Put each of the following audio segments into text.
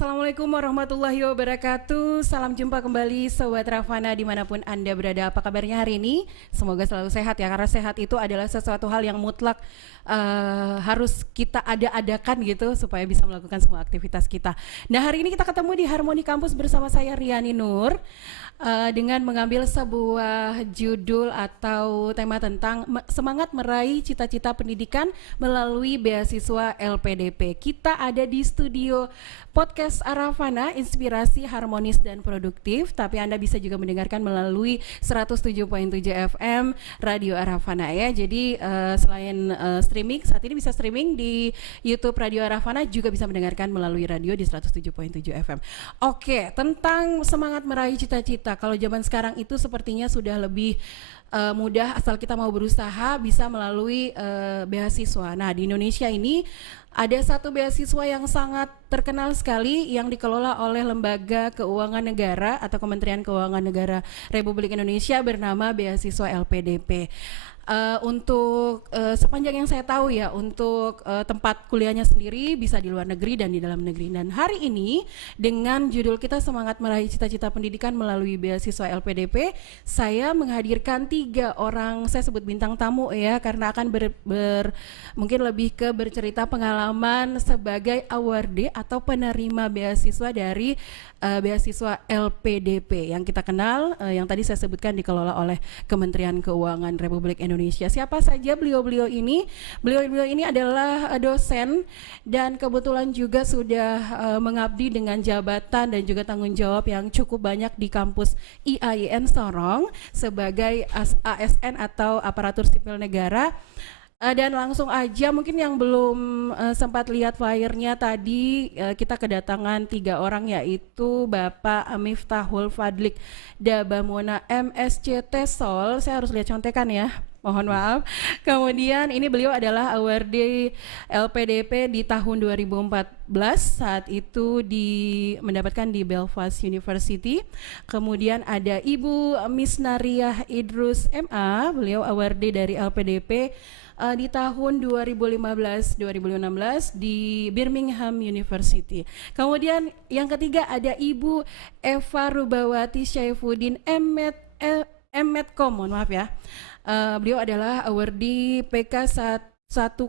Assalamualaikum warahmatullahi wabarakatuh. Salam jumpa kembali Sobat Ravana dimanapun Anda berada. Apa kabarnya hari ini? Semoga selalu sehat ya, karena sehat itu adalah sesuatu hal yang mutlak harus kita adakan gitu supaya bisa melakukan semua aktivitas kita. Nah, hari ini kita ketemu di Harmoni Kampus bersama saya Riani Nur dengan mengambil sebuah judul atau tema tentang semangat meraih cita-cita pendidikan melalui beasiswa LPDP. Kita ada di studio podcast Ravana, inspirasi harmonis dan produktif, tapi Anda bisa juga mendengarkan melalui 107.7 FM Radio Ravana ya. Jadi selain streaming, saat ini bisa streaming di YouTube Radio Ravana, juga bisa mendengarkan melalui radio di 107.7 FM. Oke, tentang semangat meraih cita-cita. Kalau zaman sekarang itu sepertinya sudah lebih mudah, asal kita mau berusaha bisa melalui beasiswa. Nah, di Indonesia ini ada satu beasiswa yang sangat terkenal sekali yang dikelola oleh Lembaga Keuangan Negara atau Kementerian Keuangan Negara Republik Indonesia bernama beasiswa LPDP. Untuk sepanjang yang saya tahu ya, untuk tempat kuliahnya sendiri bisa di luar negeri dan di dalam negeri. Dan hari ini dengan judul kita semangat meraih cita-cita pendidikan melalui beasiswa LPDP, saya menghadirkan 3 orang, saya sebut bintang tamu ya, karena akan mungkin lebih ke bercerita pengalaman sebagai awardee atau penerima beasiswa dari beasiswa LPDP yang kita kenal, yang tadi saya sebutkan dikelola oleh Kementerian Keuangan Republik Indonesia. Siapa saja beliau-beliau ini? Beliau-beliau ini adalah dosen dan kebetulan juga sudah mengabdi dengan jabatan dan juga tanggung jawab yang cukup banyak di kampus IAIN Sorong sebagai ASN atau aparatur sipil negara. Dan langsung aja, mungkin yang belum sempat lihat flyernya tadi, kita kedatangan 3 orang, yaitu Bapak Miftahul Fadlik Dabamona MSc Tesol. Saya harus lihat contekan ya, mohon maaf. Kemudian ini beliau adalah awardee LPDP di tahun 2014, saat itu mendapatkan di Belfast University. Kemudian ada Ibu Misnariah Idrus MA, beliau awardee dari LPDP di tahun 2015-2016 di Birmingham University. Kemudian yang ketiga ada Ibu Eva Rubawati Syaifuddin M.Medcom, mohon maaf ya. Beliau adalah awardee PK 104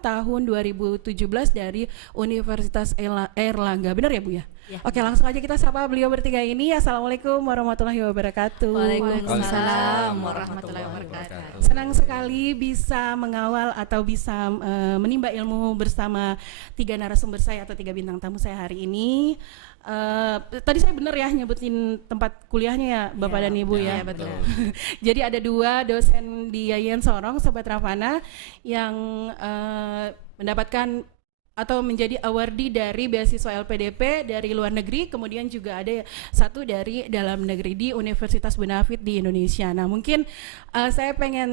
tahun 2017 dari Universitas Airlangga. Benar ya Bu ya? Ya. Oke, langsung aja kita sapa beliau bertiga ini. Assalamualaikum warahmatullahi wabarakatuh. Waalaikumsalam warahmatullahi wabarakatuh. Senang sekali bisa mengawal atau bisa menimba ilmu bersama 3 narasumber saya atau 3 bintang tamu saya hari ini. Tadi saya benar ya nyebutin tempat kuliahnya ya Bapak dan Ibu ya. Betul. Jadi ada 2 dosen di IAIN Sorong, Sobat Ravana, yang mendapatkan atau menjadi awardee dari beasiswa LPDP dari luar negeri, kemudian juga ada 1 dari dalam negeri di Universitas Benafit di Indonesia. Nah, mungkin saya pengen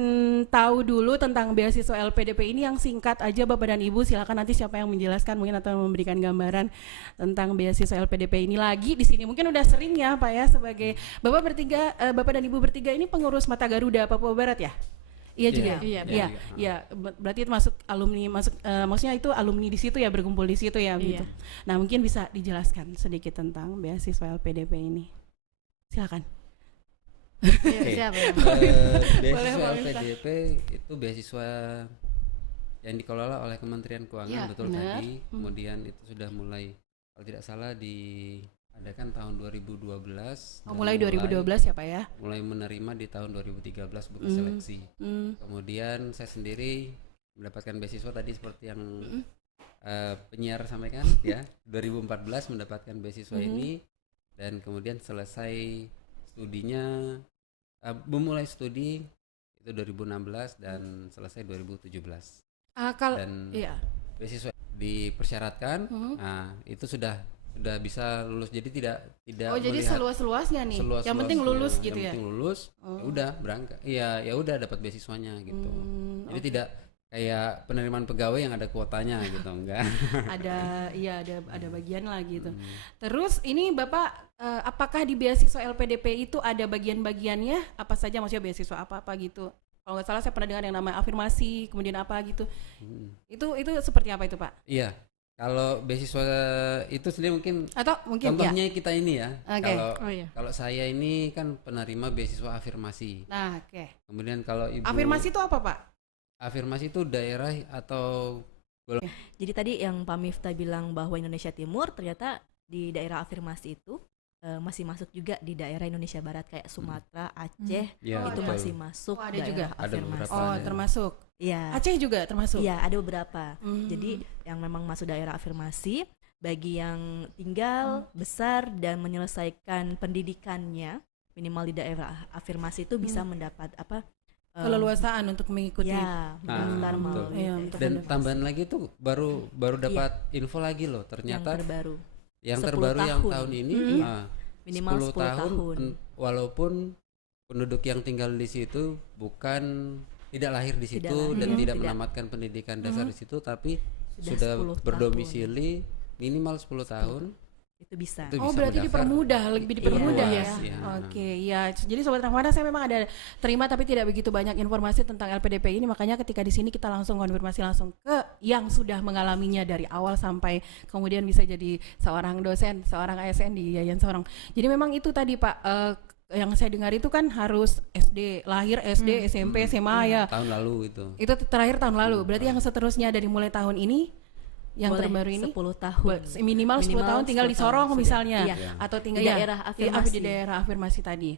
tahu dulu tentang beasiswa LPDP ini yang singkat aja Bapak dan Ibu. Silakan nanti siapa yang menjelaskan mungkin atau memberikan gambaran tentang beasiswa LPDP ini. Lagi di sini mungkin udah sering ya Pak ya, sebagai Bapak dan Ibu bertiga ini pengurus Mata Garuda Papua Barat ya? Iya juga. Iya. Berarti itu masuk alumni, maksudnya itu alumni di situ ya, berkumpul di situ ya gitu. Nah, mungkin bisa dijelaskan sedikit tentang beasiswa LPDP ini. Silakan. Siapa ya? Beasiswa LPDP itu beasiswa yang dikelola oleh Kementerian Keuangan, betul benar. Tadi. Kemudian itu sudah mulai, kalau tidak salah diadakan tahun 2012. Mulai 2012 ya Pak ya? Mulai menerima di tahun 2013 buka seleksi. Kemudian saya sendiri mendapatkan beasiswa tadi seperti yang penyiar sampaikan ya. 2014 mendapatkan beasiswa ini, dan kemudian selesai studinya, memulai studi itu 2016 dan selesai 2017. Dan beasiswa dipersyaratkan, nah itu sudah bisa lulus, jadi tidak jadi seluas-luasnya nih, yang penting lulus gitu ya. Yang penting lulus, ya udah berangkat, ya udah dapat beasiswanya gitu. Jadi tidak kayak penerimaan pegawai yang ada kuotanya gitu, enggak. ada bagian lah gitu. Terus ini Bapak apakah di beasiswa LPDP itu ada bagian-bagiannya apa saja, maksudnya beasiswa apa gitu? Kalau nggak salah saya pernah dengar yang namanya afirmasi, kemudian apa gitu. Itu seperti apa itu Pak? Iya. Kalau beasiswa itu sendiri mungkin Atau mungkin contohnya kita ini ya. Oke. Kalau saya ini kan penerima beasiswa afirmasi. Nah, oke. Kemudian kalau Ibu Afirmasi itu apa, Pak? Afirmasi itu daerah atau Jadi tadi yang Pak Miftah bilang bahwa Indonesia Timur, ternyata di daerah afirmasi itu masih masuk juga di daerah Indonesia Barat kayak Sumatera, Aceh, Ya, itu betul. masih masuk Oh, ada daerah juga? Ada afirmasi. beberapa. Oh, ya. termasuk. Iya. Aceh juga termasuk. Iya, ada beberapa. Hmm. Jadi yang memang masuk daerah afirmasi bagi yang tinggal, besar dan menyelesaikan pendidikannya minimal di daerah afirmasi itu bisa mendapat Keleluasaan untuk mengikuti. ya, mendaftar betul. melalui Iya, daerah untuk Dan mendaftar. tambahan lagi tuh baru dapat info lagi loh. yang Ternyata terbaru. yang 10 terbaru yang tahun. tahun ini Minimal 10 10 tahun. walaupun penduduk yang tinggal di situ bukan tidak lahir di situ lahir, dan tidak tidak. menamatkan pendidikan dasar di situ tapi Sudah sudah 10 berdomisili minimal 10 tahun Itu bisa. itu Oh, bisa berarti mendaftar. dipermudah, lebih dipermudah Iya, ya. iya. Oke, ya. Jadi Sobat Rahwana, saya memang ada terima tapi tidak begitu banyak informasi tentang LPDP ini, makanya ketika di sini kita langsung konfirmasi langsung ke yang sudah mengalaminya dari awal sampai kemudian bisa jadi seorang dosen, seorang ASN di Yayan Sorong. Jadi memang itu tadi Pak, yang saya dengar itu kan harus SD, lahir SD, SMP, SMA ya. tahun lalu itu. Itu terakhir tahun lalu. Berarti yang seterusnya dari mulai tahun ini yang Boleh terbaru ini 10 tahun. minimal 10 tahun tinggal di 10 tahun Sorong sudah. misalnya, Iya. atau tinggal Di daerah afirmasi. di daerah afirmasi tadi.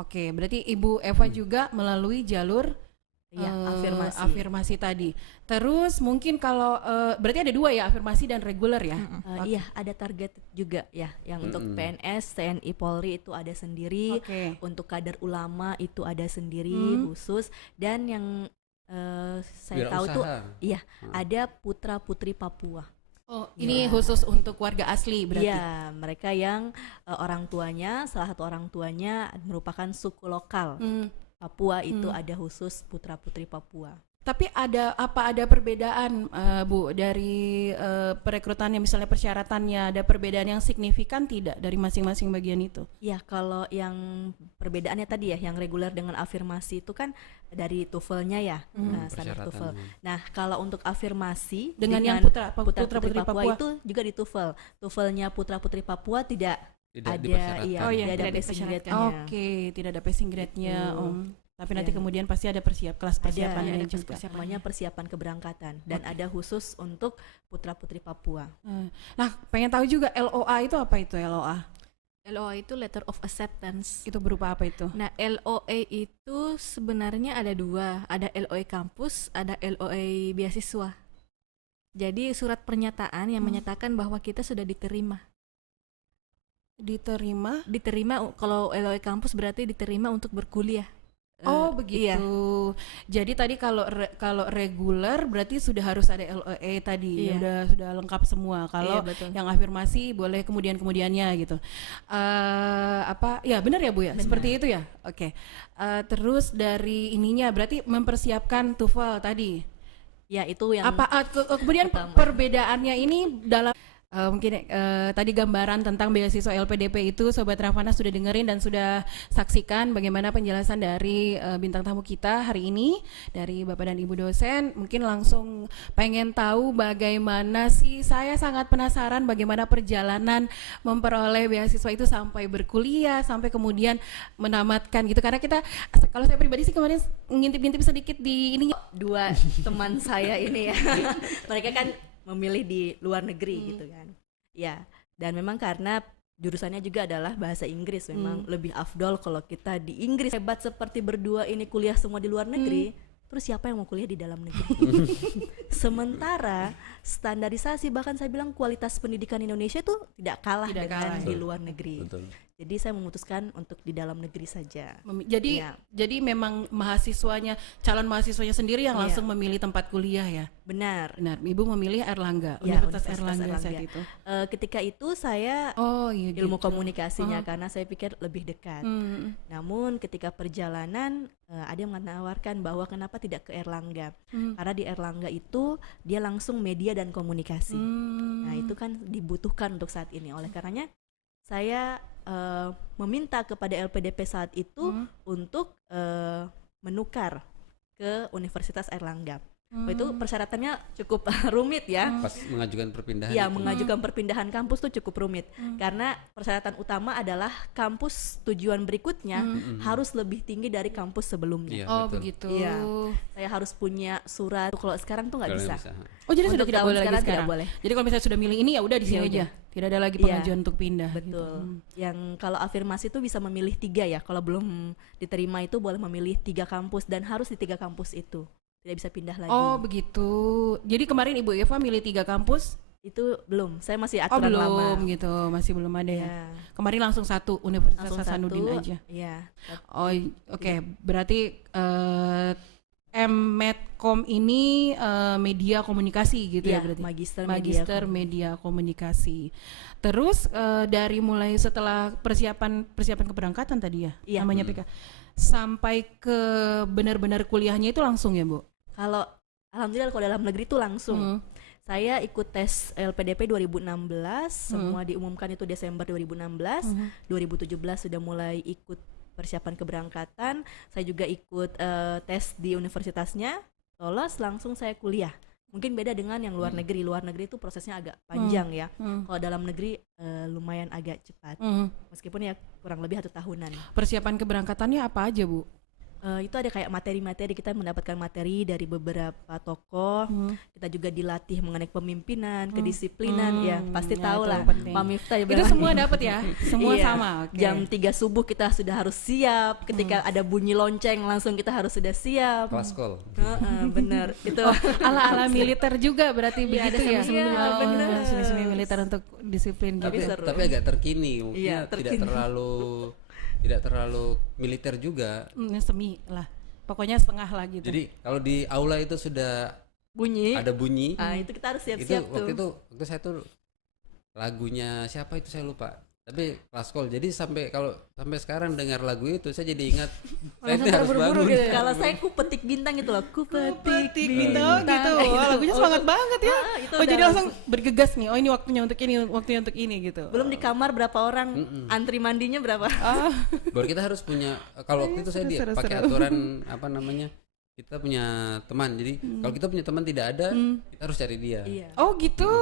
Oke, berarti Ibu Eva juga melalui jalur Iya, afirmasi tadi. Terus mungkin kalau berarti ada dua ya, afirmasi dan reguler ya. Iya, ada target juga ya, yang untuk PNS, TNI, Polri itu ada sendiri, Oke. untuk kader ulama itu ada sendiri khusus, dan yang saya tahu itu Wirausaha. iya, ada putra putri Papua. Oh, ini khusus untuk warga asli berarti. Iya, mereka yang salah satu orang tuanya merupakan suku lokal Papua, itu ada khusus putra putri Papua. Tapi ada perbedaan Bu dari perekrutannya, misalnya persyaratannya, ada perbedaan yang signifikan tidak dari masing-masing bagian itu? Ya, kalau yang perbedaannya tadi ya, yang reguler dengan afirmasi itu kan dari TOEFL-nya ya, standar TOEFL. Nah, kalau untuk afirmasi Dengan yang putra putri putri Papua, Papua itu juga di TOEFL. TOEFL-nya putra putri Papua tidak ada, dipersyaratkan. iya, Oh iya, tidak ada tidak passing dipersyaratkan. grade-nya. Oke, tidak ada passing grade-nya. Tapi nanti Ya. kemudian pasti ada kelas persiapannya Ada juga. namanya persiapan keberangkatan, dan ada khusus untuk putra putri Papua. Nah, pengen tahu juga LOA itu apa itu LOA? LOA itu Letter of Acceptance. Itu berupa apa itu? Nah, LOA itu sebenarnya ada dua, ada LOA kampus, ada LOA beasiswa. Jadi surat pernyataan yang menyatakan bahwa kita sudah diterima. Diterima? Kalau LOA kampus berarti diterima untuk berkuliah. Oh, begitu. Iya. Jadi tadi kalau reguler berarti sudah harus ada LOA tadi. Iya. Sudah lengkap semua. Kalau Iya, betul. yang afirmasi boleh kemudiannya gitu. Ya benar ya Bu ya? Seperti itu ya. Oke. Terus dari ininya berarti mempersiapkan TOEFL tadi. Ya, itu yang Kemudian pertama. perbedaannya ini dalam mungkin tadi gambaran tentang beasiswa LPDP itu Sobat Rahwana sudah dengerin dan sudah saksikan bagaimana penjelasan dari bintang tamu kita hari ini, dari Bapak dan Ibu dosen. Mungkin langsung pengen tahu bagaimana sih, saya sangat penasaran bagaimana perjalanan memperoleh beasiswa itu sampai berkuliah, sampai kemudian menamatkan gitu. Karena kita, kalau saya pribadi sih kemarin ngintip-ngintip sedikit di ini. Dua teman saya ini ya, mereka kan memilih di luar negeri gitu kan. Ya, dan memang karena jurusannya juga adalah bahasa Inggris, memang lebih afdol kalau kita di Inggris. Hebat seperti berdua ini kuliah semua di luar negeri, terus siapa yang mau kuliah di dalam negeri? Sementara standarisasi, bahkan saya bilang kualitas pendidikan Indonesia itu tidak kalah dengan di luar negeri. Betul. Jadi saya memutuskan untuk di dalam negeri saja. Jadi memang calon mahasiswanya sendiri yang langsung memilih tempat kuliah ya. Benar. Ibu memilih Erlangga, Ya, Universitas Erlangga saat itu. Ketika itu saya ilmu komunikasinya karena saya pikir lebih dekat. Namun ketika perjalanan ada yang menawarkan bahwa kenapa tidak ke Erlangga, karena di Erlangga itu dia langsung media dan komunikasi. Nah, itu kan dibutuhkan untuk saat ini. Oleh karenanya saya meminta kepada LPDP saat itu untuk menukar ke Universitas Erlangga. Wah, itu persyaratannya cukup rumit ya. Pas mengajukan perpindahan Ya, itu. mengajukan perpindahan kampus tuh cukup rumit karena persyaratan utama adalah kampus tujuan berikutnya harus lebih tinggi dari kampus sebelumnya. Iya, Oh betul. begitu. Iya. Saya harus punya surat. Kalau sekarang tuh nggak Kalau bisa. nggak bisa. Oh jadi sudah Untuk tidak tahun boleh lagi sekarang tidak sekarang. boleh. Jadi kalau misalnya sudah milih ini ya udah di sini Iya, aja. udah. Tidak ada lagi Iya. pengajuan untuk pindah. Betul. Gitu. Yang kalau afirmasi itu bisa memilih 3 ya. Kalau belum diterima itu boleh memilih 3 kampus dan harus di 3 kampus itu. Tidak bisa pindah lagi. Oh begitu. Jadi kemarin Ibu Eva milih 3 kampus? Itu belum. Saya masih Oh aturan belum lama. gitu, masih belum ada ya. Ya. Kemarin langsung satu Universitas Langsung Hasanuddin satu. aja. Iya. Oh oke. Berarti M-Medcom ini media komunikasi gitu ya Iya, berarti? Magister media komunikasi. Terus dari mulai setelah persiapan keberangkatan tadi ya, Iya. namanya PK, sampai ke benar-benar kuliahnya itu langsung ya Bu? Kalau alhamdulillah kalau dalam negeri itu langsung. Hmm. Saya ikut tes LPDP 2016, semua diumumkan itu Desember 2016. 2017 sudah mulai ikut persiapan keberangkatan. Saya juga ikut tes di universitasnya, lolos langsung saya kuliah. Mungkin beda dengan yang luar negeri. Luar negeri itu prosesnya agak panjang ya. Kalau dalam negeri lumayan agak cepat. Meskipun ya kurang lebih 1 tahunan. Persiapan keberangkatannya apa aja Bu? Itu ada kayak materi-materi, kita mendapatkan materi dari beberapa tokoh. Kita juga dilatih mengenai kepemimpinan, kedisiplinan, ya pasti Ya, tahu itu lah penting. Pak Miftah ya Itu bilang. semua dapat ya? Semua Iya. sama. Oke. Jam 3 subuh kita sudah harus siap. Ketika ada bunyi lonceng langsung kita harus sudah siap. Kelas call. Bener itu. ala militer juga berarti Iya, begitu ya? ada semi-semi militer. Oh, Bener. semi-semi militer untuk disiplin Tapi gitu. seru. Tapi agak terkini, mungkin Iya, terkini. tidak terlalu militer juga. Semi lah. Pokoknya setengah lah gitu. Jadi kalau di aula itu sudah Bunyi. ada bunyi, Itu kita harus itu siap-siap waktu tuh. itu saya tuh lagunya siapa itu saya lupa. Tapi kelas call. Jadi sampai sekarang dengar lagu itu saya jadi ingat saya itu harus bangun. Gitu. Kalau saya ku petik bintang gitu loh. Ku petik Oh bintang. gitu. Wah, lagunya semangat banget ya. Itu Oh udah jadi langsung bergegas nih. Oh ini waktunya untuk ini gitu. belum di kamar berapa orang, antri mandinya berapa? Ah, Baru kita harus punya, kalau waktu itu saya seru, pakai seru. aturan apa namanya, kita punya teman. Jadi kalau kita punya teman tidak ada, kita harus cari dia. Iya. oh gitu.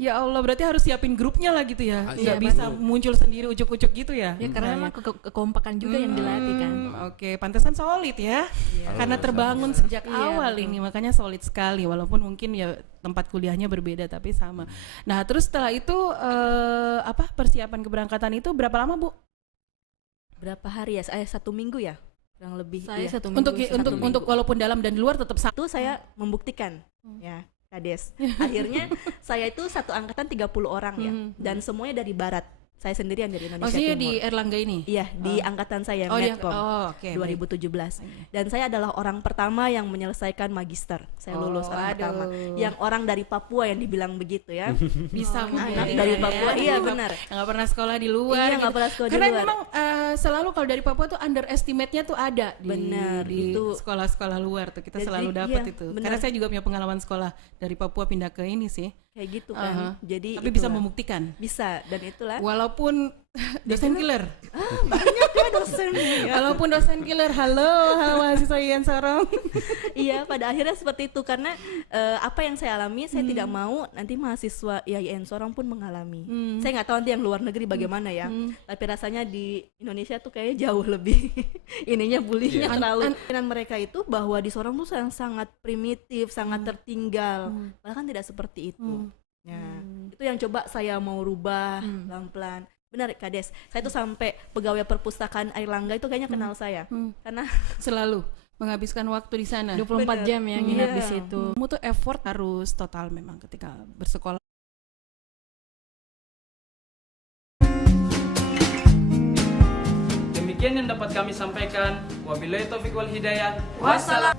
Ya Allah berarti harus siapin grupnya lah gitu ya. Ah, Nggak iya, bisa betul. muncul sendiri ujuk-ujuk gitu ya. Ya karena memang kekompakan juga yang dilatih kan. Oke, pantesan solid ya. Karena terbangun sejak awal ini, makanya solid sekali. Walaupun mungkin ya tempat kuliahnya berbeda tapi sama. Nah, terus setelah itu persiapan keberangkatan itu berapa lama, Bu? Berapa hari ya? Saya 1 minggu ya, kurang lebih. Saya Iya. 1 minggu. Untuk walaupun dalam dan luar tetap sama. Itu saya membuktikan ya, Kades. Akhirnya saya itu satu angkatan 30 orang ya, dan semuanya dari barat. Saya sendirian dari Indonesia Maksudnya Timur. di Erlangga ini? Iya, di angkatan saya Oh, dia, Medcom. oke. 2017. Dan saya adalah orang pertama yang menyelesaikan magister. Saya lulus orang pertama. Yang orang dari Papua yang dibilang begitu ya. Bisa Anak dari Papua, iya benar. Nggak pernah sekolah di luar. Iya, nggak pernah sekolah di Karena luar. memang selalu kalau dari Papua tuh underestimate-nya tuh ada Benar, di itu. sekolah-sekolah luar tuh kita Jadi, selalu dapat iya, itu. benar. Karena saya juga punya pengalaman sekolah dari Papua pindah ke ini sih. Kayak gitu kan. Jadi Tapi bisa itulah. membuktikan. Bisa, dan itulah. Walaupun dosen killer. Banyak ya dosen. Walaupun dosen killer. Halo mahasiswa Ian Sorong. Iya, pada akhirnya seperti itu karena apa yang saya alami saya tidak mau nanti mahasiswa IAIN seorang pun mengalami. Saya nggak tahu nanti yang luar negeri bagaimana ya. Tapi rasanya di Indonesia tuh kayaknya jauh lebih ininya bullyingnya terlalu. Dan mereka itu bahwa di Sorong tuh sangat primitif, sangat tertinggal. Bahkan tidak seperti itu. Ya, itu yang coba saya mau rubah pelan-pelan. Benar Kades, saya tuh sampai pegawai perpustakaan Airlangga itu kayaknya kenal saya. Karena Selalu menghabiskan waktu di sana. 24 jam ya nginap di Iya. situ. Kamu tuh effort harus total memang ketika bersekolah. Demikian yang dapat kami sampaikan. Wabillahi taufiq wal hidayah. Wassalam.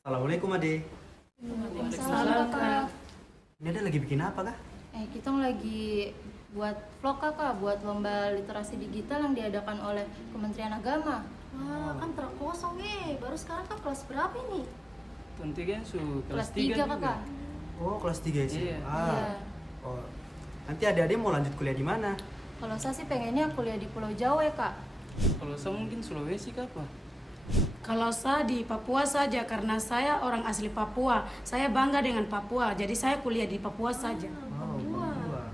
Assalamualaikum Ade. Salam kakak. Ini Ade lagi bikin apa kah? Kita lagi buat vlog kakak, buat lomba literasi digital yang diadakan oleh Kementerian Agama. Wah, kan terkosong baru sekarang kan kelas berapa ini? Tunti kan su Kelas kelas 3 3 kakak. Oh, kelas 3 SMA. Iya. Oh. Nanti adik-adik mau lanjut kuliah di mana? Kalau saya sih pengennya kuliah di Pulau Jawa ya kak. Kalau saya mungkin Sulawesi kah apa? Kalau saya di Papua saja karena saya orang asli Papua. Saya bangga dengan Papua, jadi saya kuliah di Papua saja. Oh, Papua.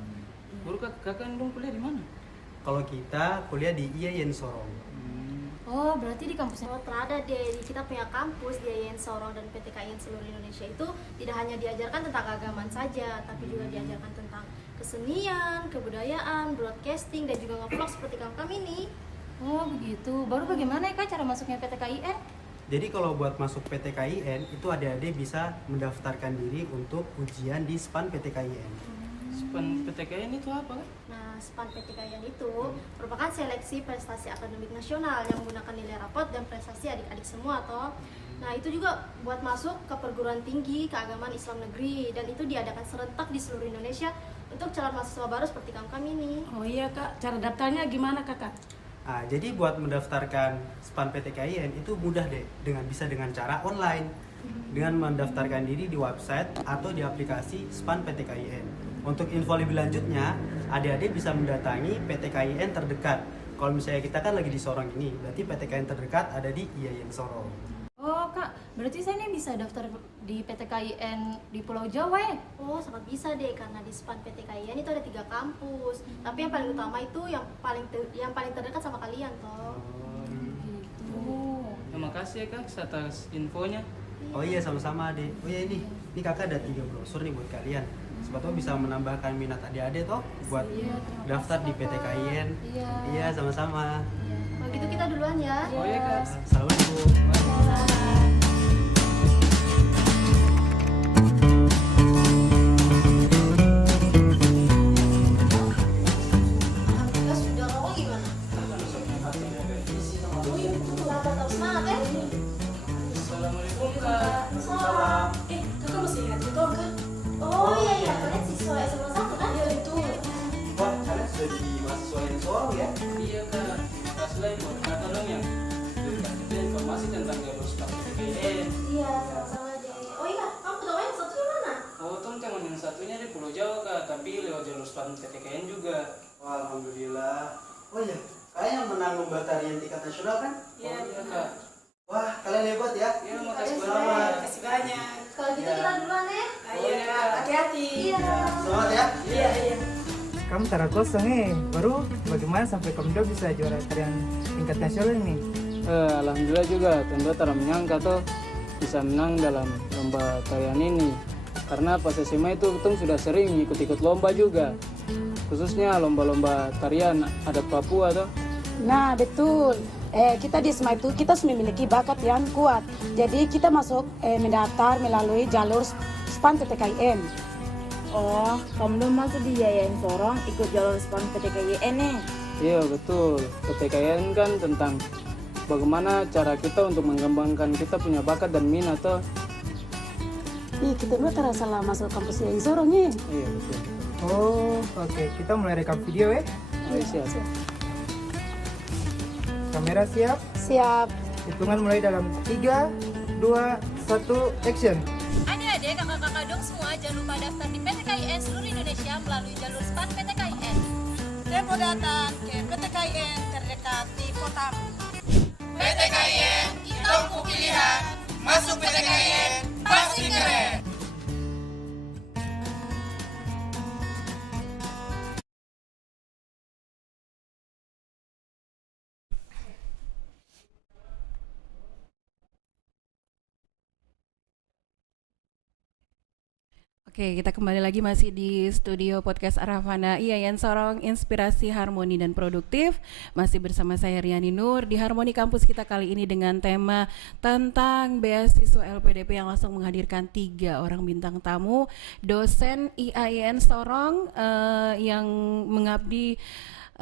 Baru kakak dong kuliah di mana? Kalau kita kuliah di IAIN Sorong. Oh, berarti di kampusnya. Oh, terada di kita punya kampus di IAIN Sorong dan PTKIN seluruh Indonesia itu tidak hanya diajarkan tentang keagamaan saja, tapi juga diajarkan tentang kesenian, kebudayaan, broadcasting, dan juga nge-vlog seperti kami ini. Oh begitu. Baru bagaimana ya kak cara masuknya PTKIN? Jadi kalau buat masuk PTKIN itu adik-adik bisa mendaftarkan diri untuk ujian di SPAN PTKIN. SPAN PTKN itu apa kan? Nah, SPAN PTKIN itu merupakan seleksi prestasi akademik nasional yang menggunakan nilai rapot dan prestasi adik-adik semua toh. Nah, itu juga buat masuk ke perguruan tinggi keagamaan Islam negeri dan itu diadakan serentak di seluruh Indonesia untuk calon mahasiswa baru seperti kami ini. Oh iya kak, cara daftarnya gimana kakak? Nah, jadi buat mendaftarkan SPAN PTKIN itu mudah deh, bisa dengan cara online, dengan mendaftarkan diri di website atau di aplikasi SPAN PTKIN. Untuk info lebih lanjutnya, adik-adik bisa mendatangi PTKIN terdekat. Kalau misalnya kita kan lagi di Sorong ini, berarti PTKIN terdekat ada di IAIN Sorong. Oh kak, berarti saya nih bisa daftar di PTKIN di Pulau Jawa ya? Oh, sangat bisa deh karena di SPAN PTKIN itu ada 3 kampus. Tapi yang paling utama itu yang paling terdekat sama kalian toh. Terima kasih ya kak atas infonya. Oh iya, sama-sama adik. Oh iya, ini kakak ada 3 brosur nih buat kalian. Siapa tahu bisa menambahkan minat adik-adik toh buat daftar di PTKIN. Iya, sama-sama. Kalau gitu kita duluan ya. Oh iya kak. Assalamualaikum. Alhamdulillah sudah, kamu gimana? Tetap semangat ya. Assalamualaikum kak. Salam. Kakak masih ingat itu kak? Oh iya iya, kalian siswa SMA 1 kan? Iya itu. Wah, kalian sudah di mahasiswa IAIN Sorong ya? Iya kak. Kak Selain mau kata dong yang berikan kita informasi tentang jalur SPAN PTKN. Iya, sama-sama deh. Oh iya, kamu tahu yang satu di mana? Oh tong teman yang satunya di Pulau Jawa kak, tapi lewat jalur SPAN PTKN juga. Wah, alhamdulillah. Oh iya, kalian yang menang lomba tarian tingkat nasional kan? Iya kak. Wah, kalian hebat ya. Iya makasih Selamat. banyak. Kasih banyak. Kalau gitu kita duluan ya. Ayo kak, hati-hati. Iya. Selamat ya. Iya iya. Kamu tara kosong baru bagaimana sampai kamu bisa juara tarian tingkat nasional ini? Alhamdulillah juga, tentu tak menyangka toh bisa menang dalam lomba tarian ini. Karena pas SMA itu Tung sudah sering ikut-ikut lomba juga, khususnya lomba-lomba tarian adat Papua toh. Nah betul, kita di SMA itu kita memiliki bakat yang kuat. Jadi kita masuk mendaftar melalui jalur SPAN PTKIN. Oh, kamu dong masuk di IAIN Sorong ikut jalur SPAN PTKIN nih? Iya betul, PTKN kan tentang bagaimana cara kita untuk mengembangkan kita punya bakat dan minat toh. Ih, kita dua terasa lah masuk kampus IAIN Sorong nih. Iya betul. Oh, oke. Kita mulai rekam video ya. Ayo, siap. Kamera siap. Siap. Hitungan mulai dalam 3, 2, 1, action. Adik-adik, kakak-kakak dong semua jangan lupa daftar di PTKIN seluruh Indonesia melalui jalur SPAN PTKIN. Dan mau datang ke PTKIN terdekat di kotamu. PTKIN, kita pilihan. Masuk PTKIN, pasti keren. Oke, kita kembali lagi masih di studio podcast Arafana IAIN Sorong, Inspirasi Harmoni dan Produktif. Masih bersama saya Riani Nur di Harmoni Kampus kita kali ini dengan tema tentang beasiswa LPDP yang langsung menghadirkan 3 orang bintang tamu, dosen IAIN Sorong yang mengabdi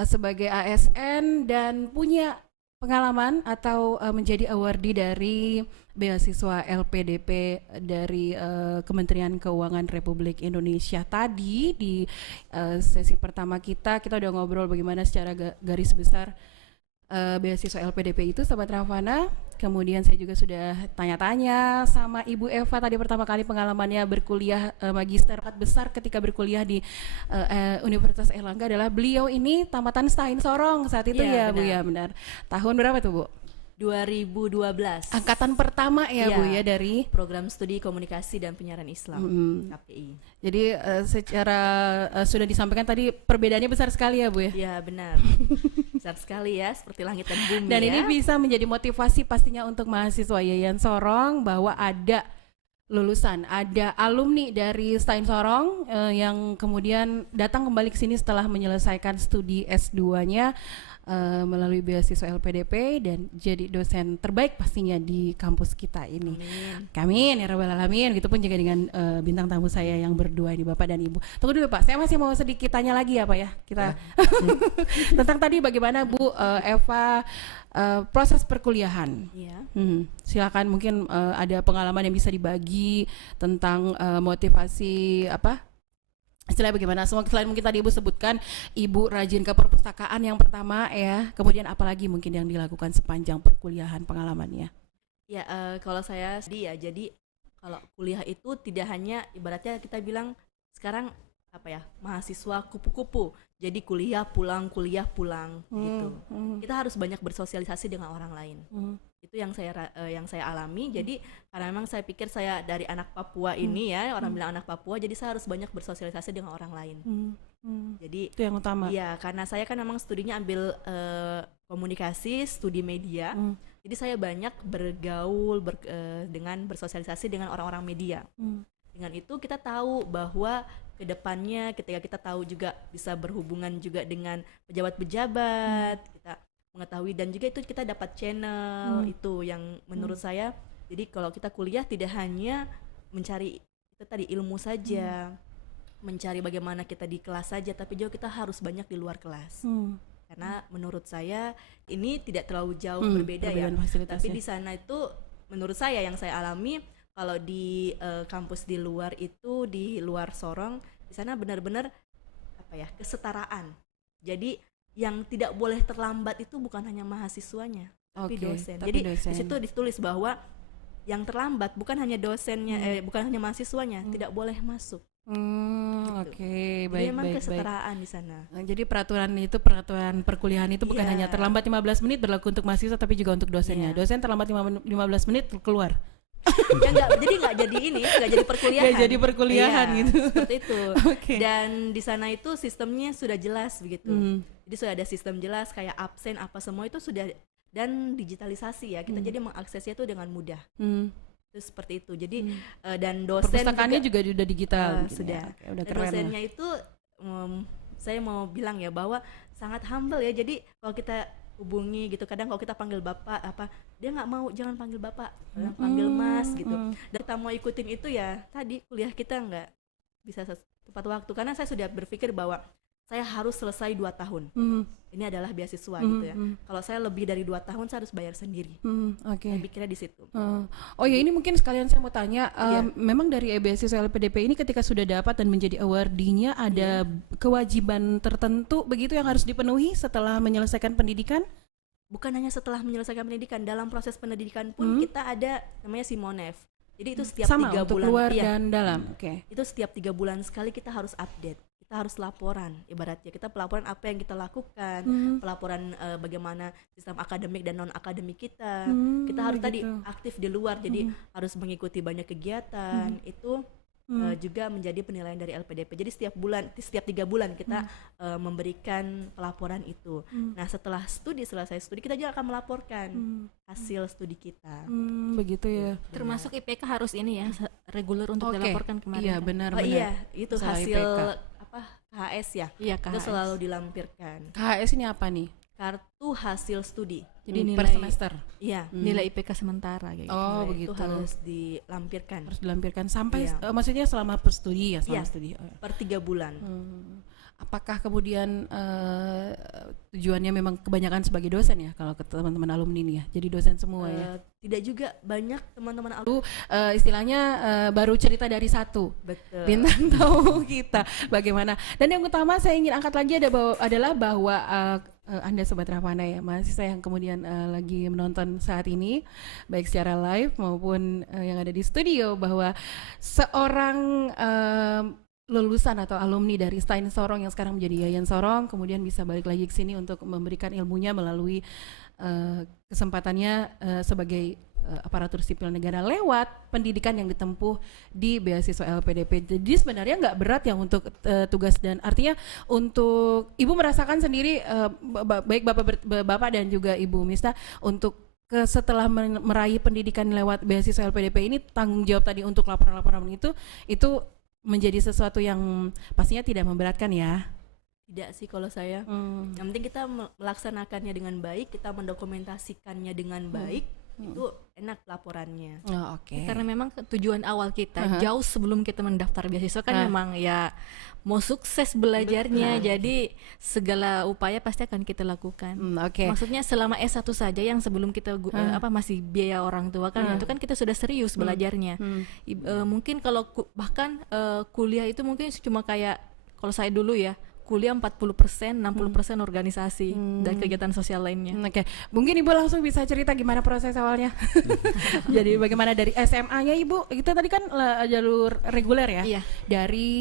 sebagai ASN dan punya pengalaman atau menjadi awardee dari beasiswa LPDP dari Kementerian Keuangan Republik Indonesia. Tadi di sesi pertama kita udah ngobrol bagaimana secara garis besar beasiswa LPDP itu Sobat Ravana. Kemudian saya juga sudah tanya-tanya sama Ibu Eva tadi pertama kali pengalamannya berkuliah magister besar ketika berkuliah di Universitas Airlangga adalah beliau ini tamatan Stein Sorong saat itu ya, Bu ya, benar. Tahun berapa tuh, Bu? 2012. Angkatan pertama ya, Bu ya, dari program studi komunikasi dan penyiaran Islam KPI. Jadi secara sudah disampaikan tadi perbedaannya besar sekali ya, Bu ya. Ya, benar. Besar sekali ya, seperti langit dan bumi. Dan ini bisa menjadi motivasi pastinya untuk mahasiswa Yayan Sorong bahwa ada lulusan, ada alumni dari Stein Sorong yang kemudian datang kembali ke sini setelah menyelesaikan studi S2-nya melalui beasiswa LPDP dan jadi dosen terbaik pastinya di kampus kita ini. Amin ya rabbal alamin. Gitu pun juga dengan bintang tamu saya yang berdua ini, Bapak dan Ibu. Tunggu dulu Pak, saya masih mau sedikit tanya lagi ya Pak ya. Kita tentang tadi bagaimana Bu Eva proses perkuliahan. Silakan mungkin ada pengalaman yang bisa dibagi tentang motivasi istilahnya bagaimana? Selain mungkin tadi Ibu sebutkan Ibu rajin ke perpustakaan yang pertama ya, kemudian apalagi mungkin yang dilakukan sepanjang perkuliahan pengalamannya? Ya, kalau saya sedih ya, jadi kalau kuliah itu tidak hanya ibaratnya kita bilang sekarang mahasiswa kupu-kupu, jadi kuliah pulang gitu. Kita harus banyak bersosialisasi dengan orang lain. Itu yang saya alami. Jadi karena memang saya pikir saya dari anak Papua ini ya, orang bilang anak Papua, jadi saya harus banyak bersosialisasi dengan orang lain. Jadi itu yang utama. Iya, karena saya kan memang studinya ambil komunikasi, studi media. Jadi saya banyak bergaul dengan bersosialisasi dengan orang-orang media. Dengan itu kita tahu bahwa kedepannya ketika kita tahu juga bisa berhubungan juga dengan pejabat-pejabat, kita mengetahui dan juga itu kita dapat channel itu yang menurut saya. Jadi kalau kita kuliah tidak hanya mencari itu tadi ilmu saja, mencari bagaimana kita di kelas saja, tapi juga kita harus banyak di luar kelas. Karena menurut saya ini tidak terlalu jauh berbeda ya. Tapi di sana itu menurut saya yang saya alami, kalau di kampus di luar itu, di luar Sorong, di sana benar-benar kesetaraan. Jadi yang tidak boleh terlambat itu bukan hanya mahasiswanya, tapi dosen. Jadi di situ ditulis bahwa yang terlambat bukan hanya dosennya, bukan hanya mahasiswanya, tidak boleh masuk. Baik. Memang kesetaraan di sana. Jadi peraturan perkuliahan itu bukan hanya terlambat 15 menit berlaku untuk mahasiswa, tapi juga untuk dosennya. Dosen terlambat 15 menit keluar. Ya nggak jadi perkuliahan. Nggak jadi perkuliahan gitu. Seperti itu. Dan di sana itu sistemnya sudah jelas begitu. Jadi sudah ada sistem jelas kayak absen apa semua itu sudah, dan digitalisasi ya. Kita jadi mengaksesnya itu dengan mudah. Itu seperti itu. Jadi dan dosen perpustakaannya juga sudah digital. Sudah. Ya, udah dan keren dosennya itu saya mau bilang ya bahwa sangat humble ya. Jadi kalau kita hubungi gitu, kadang kalau kita panggil bapak dia nggak mau, jangan panggil bapak, panggil mas gitu. Dan kita mau ikutin itu ya tadi kuliah kita nggak bisa tepat waktu, karena saya sudah berpikir bahwa saya harus selesai 2 tahun. Ini adalah beasiswa gitu ya. Kalau saya lebih dari 2 tahun saya harus bayar sendiri. Saya pikirnya di situ. Oh ya, ini mungkin sekalian saya mau tanya, memang dari beasiswa LPDP ini ketika sudah dapat dan menjadi awardee-nya ada kewajiban tertentu begitu yang harus dipenuhi setelah menyelesaikan pendidikan? Bukan hanya setelah menyelesaikan pendidikan, dalam proses pendidikan pun kita ada namanya Simonef. Jadi itu setiap 3 bulan luar dan dalam. Itu setiap 3 bulan sekali kita harus update. Kita harus laporan, ibaratnya kita pelaporan apa yang kita lakukan, pelaporan bagaimana sistem akademik dan non akademik kita. Kita harus tadi aktif di luar, jadi harus mengikuti banyak kegiatan. Itu juga menjadi penilaian dari LPDP. Jadi setiap 3 bulan kita memberikan pelaporan itu. Nah setelah selesai studi kita juga akan melaporkan hasil studi kita. Begitu ya. Termasuk IPK harus ini ya, reguler untuk dilaporkan kemarin. Iya benar. Iya, itu hasil KHS ya. Iya, itu selalu dilampirkan. KHS ini apa nih? Kartu hasil studi. Jadi nilai per semester. Iya. Nilai IPK sementara gitu. Oh, begitu. Itu harus dilampirkan. Harus dilampirkan sampai maksudnya selama studi ya, studi. Per 3 bulan. Apakah kemudian tujuannya memang kebanyakan sebagai dosen ya kalau ke teman-teman alumni nih ya? Jadi dosen semua ya? Tidak juga, banyak teman-teman alumni. Istilahnya baru cerita dari satu. Betul. Bintang tamu kita bagaimana. Dan yang utama saya ingin angkat lagi adalah bahwa Anda Sobat Ravana ya, mahasiswa yang kemudian lagi menonton saat ini, baik secara live maupun yang ada di studio, bahwa seorang lulusan atau alumni dari Stein Sorong yang sekarang menjadi Yayan Sorong kemudian bisa balik lagi ke sini untuk memberikan ilmunya melalui kesempatannya sebagai aparatur sipil negara lewat pendidikan yang ditempuh di beasiswa LPDP. Jadi sebenarnya nggak berat ya untuk tugas, dan artinya untuk Ibu merasakan sendiri, baik Bapak dan juga Ibu Mista, untuk setelah meraih pendidikan lewat beasiswa LPDP ini, tanggung jawab tadi untuk laporan-laporan itu menjadi sesuatu yang pastinya tidak memberatkan ya. Tidak sih kalau saya. Yang penting kita melaksanakannya dengan baik, kita mendokumentasikannya dengan baik. Itu enak laporannya. Oke. Karena memang tujuan awal kita jauh sebelum kita mendaftar beasiswa kan memang ya mau sukses belajarnya. Jadi segala upaya pasti akan kita lakukan. Maksudnya selama S1 saja yang sebelum kita masih biaya orang tua kan, itu kan kita sudah serius belajarnya. Mungkin kalau bahkan kuliah itu mungkin cuma kayak kalau saya dulu ya, kuliah 40%, 60% organisasi dan kegiatan sosial lainnya. Mungkin Ibu langsung bisa cerita gimana proses awalnya. Jadi bagaimana dari SMA-nya Ibu? Itu tadi kan jalur reguler ya? Iya. Dari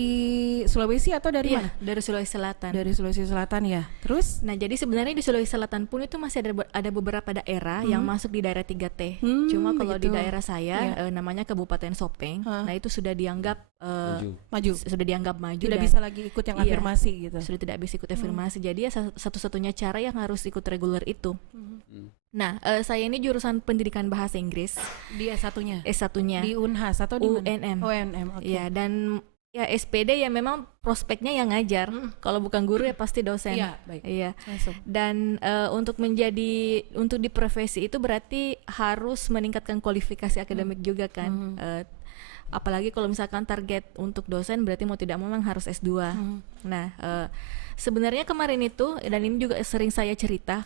Sulawesi atau dari mana? Dari Sulawesi Selatan. Dari Sulawesi Selatan ya. Terus? Nah, jadi sebenarnya di Sulawesi Selatan pun itu masih ada beberapa daerah yang masuk di daerah 3T. Cuma kalau di daerah saya namanya Kabupaten Sopeng. Nah, itu sudah dianggap maju. Sudah dianggap maju. Tidak bisa lagi ikut yang afirmasi gitu. Sudah tidak bisa ikut afirmasi. Jadi ya satu-satunya cara yang harus ikut reguler itu. Nah, saya ini jurusan pendidikan bahasa Inggris. Di S1-nya? S1-nya. Di UNHAS atau di UNM. UNM, Ya, dan ya SPD ya memang prospeknya yang ngajar. Kalau bukan guru ya pasti dosen. Iya, baik. Iya. Dan untuk di profesi itu berarti harus meningkatkan kualifikasi akademik juga kan. Apalagi kalau misalkan target untuk dosen berarti mau tidak mau memang harus S2. Nah, sebenarnya kemarin itu, dan ini juga sering saya cerita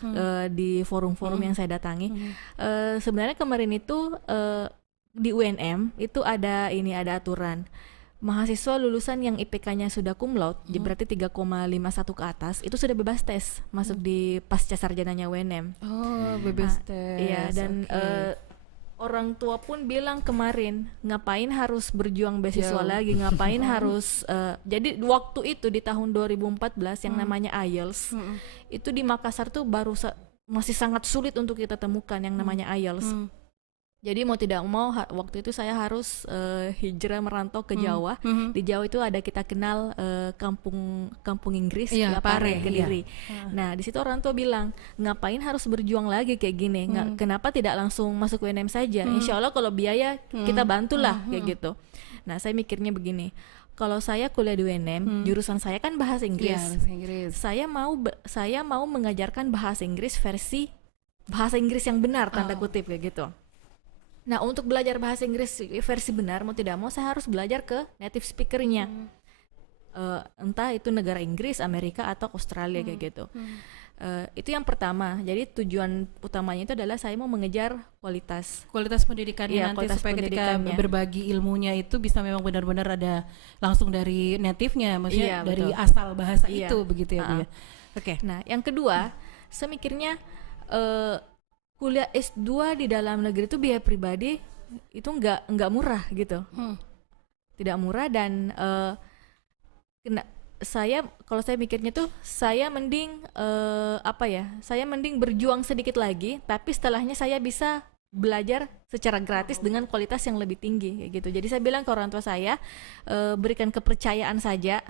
di forum-forum yang saya datangi, sebenarnya kemarin itu di UNM itu ada aturan mahasiswa lulusan yang IPK-nya sudah cum laude, berarti 3,51 ke atas, itu sudah bebas tes masuk di pasca sarjananya UNM. Bebas tes. Iya, dan orang tua pun bilang kemarin, ngapain harus berjuang beasiswa lagi, ngapain harus jadi waktu itu di tahun 2014 yang namanya IELTS itu di Makassar tuh masih sangat sulit untuk kita temukan yang namanya IELTS. Jadi mau tidak mau waktu itu saya harus hijrah merantau ke Jawa. Di Jawa itu ada kita kenal kampung Inggris, Pare, Kediri. Nah, di situ orang tua bilang, ngapain harus berjuang lagi kayak gini? Kenapa tidak langsung masuk UNM saja? Insya Allah kalau biaya kita bantulah kayak gitu. Nah, saya mikirnya begini. Kalau saya kuliah di UNM, jurusan saya kan bahasa Inggris. Bahasa Inggris. Saya mau mengajarkan bahasa Inggris versi bahasa Inggris yang benar, tanda kutip kayak gitu. Nah, untuk belajar bahasa Inggris versi benar, mau tidak mau saya harus belajar ke native speaker-nya. Entah itu negara Inggris, Amerika, atau Australia kayak gitu. Itu yang pertama. Jadi tujuan utamanya itu adalah saya mau mengejar kualitas pendidikan nanti, kualitas supaya ketika berbagi ilmunya itu bisa memang benar-benar ada langsung dari native-nya, maksudnya dari asal bahasa itu, begitu ya Bu ya. Nah, yang kedua, saya mikirnya kuliah S2 di dalam negeri itu biaya pribadi itu nggak murah gitu, tidak murah, dan kalau saya mikirnya tuh saya mending saya mending berjuang sedikit lagi, tapi setelahnya saya bisa belajar secara gratis dengan kualitas yang lebih tinggi kayak gitu. Jadi saya bilang ke orang tua saya, berikan kepercayaan saja.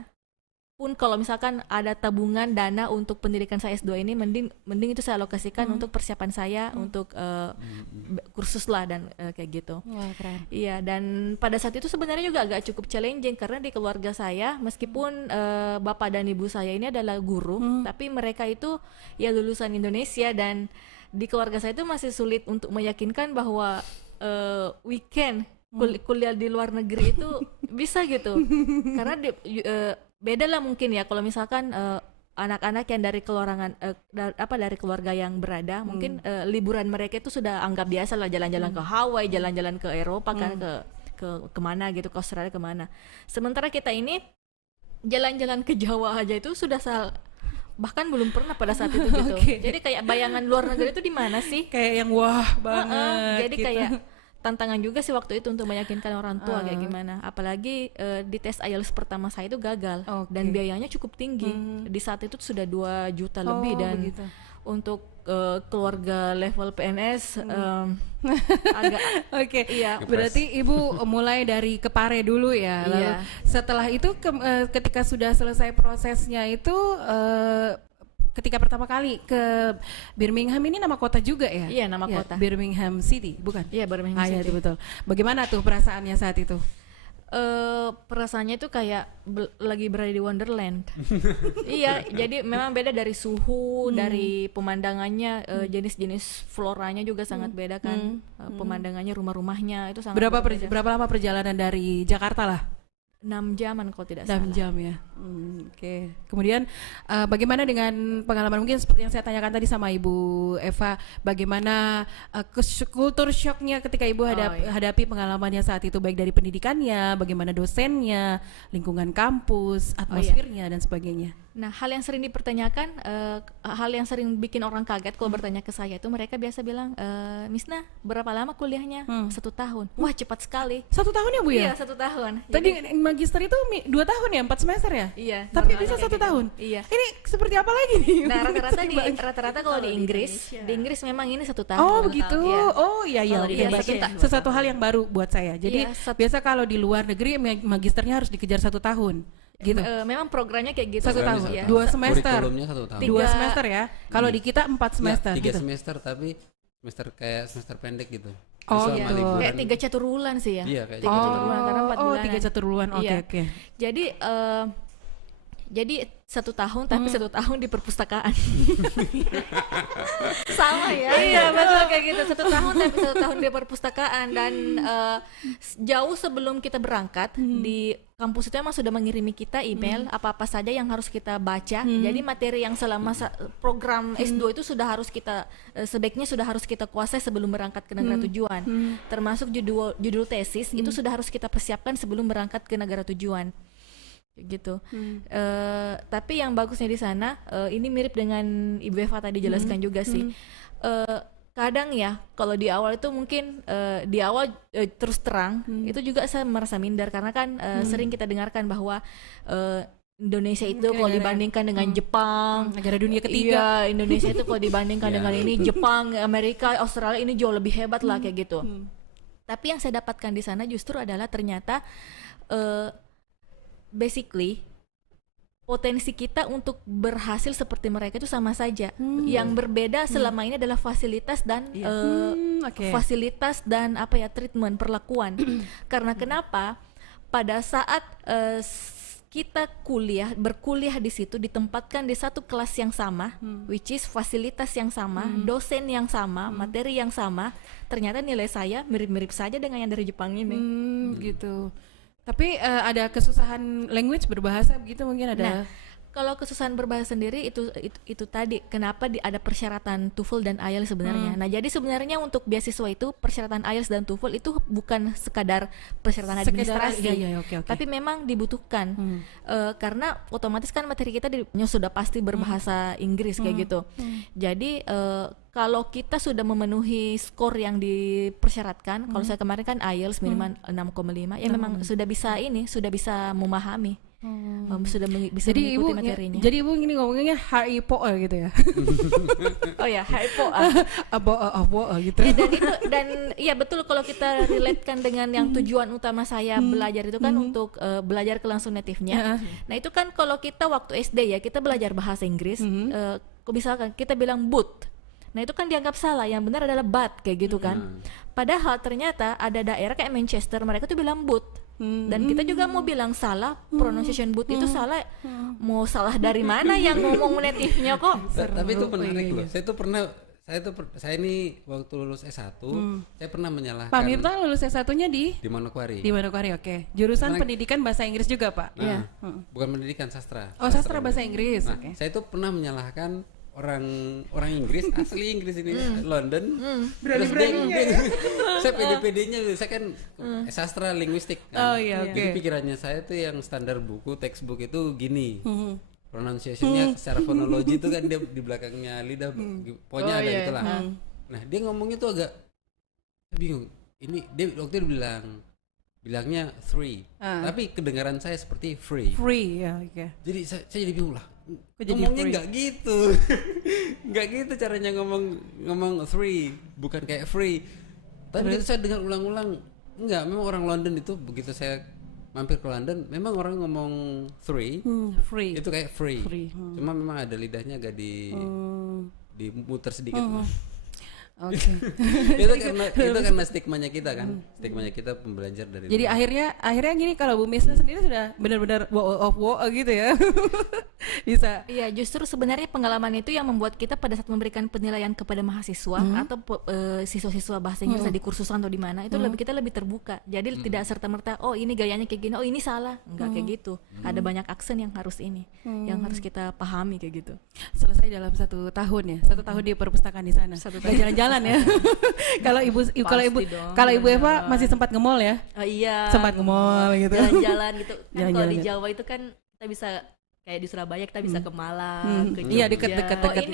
Pun kalau misalkan ada tabungan dana untuk pendidikan saya S2 ini, mending itu saya alokasikan untuk persiapan saya untuk kursus lah dan kayak gitu. Wah, keren. Iya, dan pada saat itu sebenarnya juga agak cukup challenging karena di keluarga saya, meskipun bapak dan ibu saya ini adalah guru, tapi mereka itu ya lulusan Indonesia, dan di keluarga saya itu masih sulit untuk meyakinkan bahwa weekend kuliah di luar negeri itu bisa gitu. Karena beda lah mungkin ya kalau misalkan anak-anak yang dari dari keluarga yang berada, mungkin liburan mereka itu sudah anggap biasa lah, jalan-jalan ke Hawaii, jalan-jalan ke Eropa kan, ke kemana gitu, ke Australia kemana. Sementara kita ini jalan-jalan ke Jawa aja itu sudah bahkan belum pernah pada saat itu gitu. Jadi kayak bayangan luar negeri itu di mana sih? Kayak yang wah banget. Jadi gitu. kayak tantangan juga sih waktu itu untuk meyakinkan orang tua kayak gimana. Apalagi di tes IELTS pertama saya itu gagal dan biayanya cukup tinggi. Di saat itu sudah 2 juta lebih dan begitu. Untuk keluarga level PNS agak iya. Berarti Ibu mulai dari Kepare dulu ya. Lalu setelah itu ketika sudah selesai prosesnya itu ketika pertama kali ke Birmingham, ini nama kota juga ya? Iya, nama kota. Birmingham City, bukan? Iya, Birmingham City. Iya, itu betul. Bagaimana tuh perasaannya saat itu? Perasaannya itu kayak lagi berada di Wonderland. Iya, jadi memang beda dari suhu, dari pemandangannya, jenis-jenis floranya juga sangat beda kan. Pemandangannya, rumah-rumahnya itu sangat berbeda. Berapa lama perjalanan dari Jakarta lah? 6 jaman kalau tidak 6 salah. 6 jam ya. Oke. Kemudian bagaimana dengan pengalaman, mungkin seperti yang saya tanyakan tadi sama Ibu Eva, bagaimana kultur shocknya ketika Ibu hadapi pengalamannya saat itu, baik dari pendidikannya, bagaimana dosennya, lingkungan kampus, atmosfernya dan sebagainya. Nah, hal yang sering dipertanyakan, hal yang sering bikin orang kaget kalau bertanya ke saya itu, mereka biasa bilang, Misna, berapa lama kuliahnya? 1 tahun. Wah, cepat sekali. 1 tahun ya Bu ya? Iya, 1 tahun. Tadi magister itu 2 tahun ya, 4 semester ya? Iya. Tapi bisa 1 tahun? Iya. Ini seperti apa lagi nih? Nah, rata-rata kalau di Inggris, memang ini 1 tahun. Oh begitu. Iya. Oh iya. Sesuatu hal yang baru buat saya. Jadi biasa kalau di luar negeri magisternya harus dikejar 1 tahun. Gitu. Memang programnya kayak gitu. 1 tahun. Ya. 2 semester. Kurikulumnya 1 tahun. 2 semester ya. Kalau di kita 4 semester. 3 gitu. semester tapi semester pendek gitu. Oh iya. Kayak 3 catur bulan sih ya. Iya, kayak 3 catur bulan karena 4 bulan. 3 catur bulan. Oke. Jadi 1 tahun tapi 1 tahun di perpustakaan. Sama ya. Iya, betul kayak gitu. 1 tahun tapi 1 tahun di perpustakaan dan jauh sebelum kita berangkat di kampus itu emang sudah mengirimi kita email apa-apa saja yang harus kita baca. Jadi materi yang selama program S2 itu sudah harus kita sebaiknya sudah harus kita kuasai sebelum berangkat ke negara tujuan. Termasuk judul tesis itu sudah harus kita persiapkan sebelum berangkat ke negara tujuan. Gitu. Tapi yang bagusnya di sana ini mirip dengan Ibu Eva tadi jelaskan juga sih. Kadang ya kalau di awal itu mungkin di awal terus terang itu juga saya merasa minder karena kan sering kita dengarkan bahwa Indonesia itu kalau dibandingkan dengan Jepang, negara dunia ketiga. Iya, Indonesia itu kalau dibandingkan dengan ini Jepang, Amerika, Australia ini jauh lebih hebat lah kayak gitu. Tapi yang saya dapatkan di sana justru adalah ternyata basically potensi kita untuk berhasil seperti mereka itu sama saja. Yang berbeda selama ini adalah fasilitas dan fasilitas dan treatment, perlakuan. Karena kenapa? Pada saat kita berkuliah di situ ditempatkan di satu kelas yang sama, which is fasilitas yang sama, dosen yang sama, materi yang sama, ternyata nilai saya mirip-mirip saja dengan yang dari Jepang ini. Gitu. Tapi ada kesusahan language berbahasa begitu mungkin ada. Nah, kalau kesusahan berbahasa sendiri itu tadi kenapa ada persyaratan TOEFL dan IELTS sebenarnya. Nah, jadi sebenarnya untuk beasiswa itu persyaratan IELTS dan TOEFL itu bukan sekadar persyaratan administrasi, tapi memang dibutuhkan karena otomatis kan materi kita sudah pasti berbahasa Inggris kayak gitu. Jadi kalau kita sudah memenuhi skor yang dipersyaratkan, kalau saya kemarin kan IELTS minimal 6,5, ya memang sudah bisa memahami. Sudah bisa jadi mengikuti materinya. Jadi Ibu ini ngomongnya HIPO gitu ya. Oh ya, HIPO. Gitu. Dan iya betul kalau kita relatekan dengan yang tujuan utama saya belajar itu kan untuk belajar ke langsung native-nya. Nah, itu kan kalau kita waktu SD ya, kita belajar bahasa Inggris, misalkan kita bilang boot. Nah, itu kan dianggap salah, yang benar adalah but kayak gitu kan. Padahal ternyata ada daerah kayak Manchester, mereka tuh bilang boot. Dan kita juga mau bilang salah, pronunciation boot itu salah. Mau salah dari mana yang ngomong native-nya kok? Tapi itu menarik loh. Saya ini waktu lulus S1, saya pernah menyalahkan. Pak Mirta lulus S1-nya di Manokwari. Di Manokwari, oke. Jurusan pendidikan bahasa Inggris juga, Pak? Nah, bukan pendidikan, sastra. Oh, sastra bahasa Inggris. Nah, saya itu pernah menyalahkan orang Inggris, asli Inggris ini, London. Berani-beraninya. Saya pede-pedenya, saya kan sastra linguistik kan. Oh iya, oke. Jadi pikirannya saya tuh yang standar buku, textbook itu gini. pronunciation-nya secara fonologi itu kan dia di belakangnya lidah pokoknya ada gitulah. Nah, dia ngomongnya tuh agak bingung. Ini dia waktu itu bilangnya three, tapi kedengaran saya seperti free. Free ya, oke. Jadi saya jadi bingung lah. Ngomongnya nggak gitu, nggak gitu caranya ngomong three, bukan kayak free. Tapi itu saya dengar ulang-ulang, enggak. Memang orang London itu begitu saya mampir ke London, memang orang ngomong three, free. Itu kayak free. Cuma memang ada lidahnya agak dimuter sedikit. Oke. itu karena stigmanya kita kan, stigmanya kita pembelajar dari. Jadi akhirnya gini, kalau Bu Misna sendiri sudah benar-benar wow gitu ya. Bisa. Iya, justru sebenarnya pengalaman itu yang membuat kita pada saat memberikan penilaian kepada mahasiswa atau siswa-siswa bahasa Inggris di kursusan atau di mana itu kita lebih terbuka. Jadi tidak serta-merta oh ini gayanya kayak gini, oh ini salah. Enggak kayak gitu. Ada banyak aksen yang harus yang harus kita pahami kayak gitu. Selesai dalam 1 tahun ya. 1 tahun di perpustakaan di sana. Jalan-jalan ya. Kalau ibu Eva masih sempat nge-mall ya? Oh iya. Sempat nge-mall gitu. Jalan-jalan gitu. Kan kalau di Jawa itu kan kita bisa kayak di Surabaya kita bisa ke Malang, ke Jogja. Iya, dekat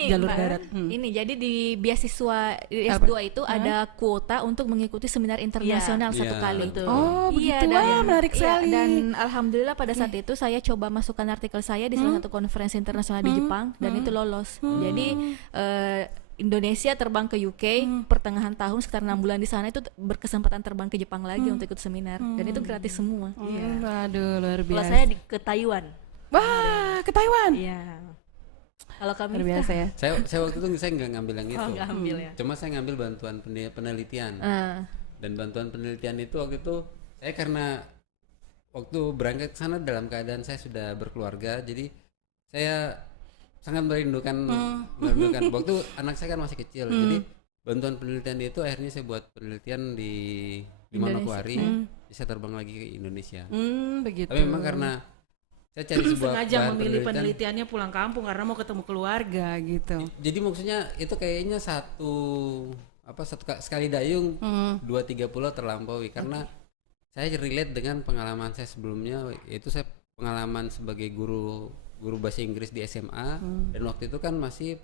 jalur darat. Ini jadi di beasiswa S2 itu ada kuota untuk mengikuti seminar internasional 1 kali. Oh, begitu. Menarik sekali. Dan alhamdulillah pada saat itu saya coba masukkan artikel saya di salah satu konferensi internasional di Jepang dan itu lolos. Jadi Indonesia terbang ke UK pertengahan tahun sekitar 6 bulan di sana itu berkesempatan terbang ke Jepang lagi untuk ikut seminar dan itu gratis semua. Waduh, luar biasa. Kalau saya ke Taiwan. Wah, ke Taiwan. Iya. Kalau kami luar biasa ya. Saya waktu itu saya nggak ngambil yang itu. Nggak ambil ya. Cuma saya ngambil bantuan penelitian. Dan bantuan penelitian itu waktu itu saya karena waktu berangkat ke sana dalam keadaan saya sudah berkeluarga, jadi saya sangat merindukan waktu anak saya kan masih kecil. Jadi bantuan penelitian itu akhirnya saya buat penelitian di Manokwari. Saya terbang lagi ke Indonesia. Begitu. Tapi memang karena saya cari sebuah sengaja memilih penelitiannya pulang kampung karena mau ketemu keluarga gitu. Jadi maksudnya itu kayaknya sekali dayung 2-3 pulau terlampaui karena saya relate dengan pengalaman saya sebelumnya, yaitu saya pengalaman sebagai guru bahasa Inggris di SMA dan waktu itu kan masih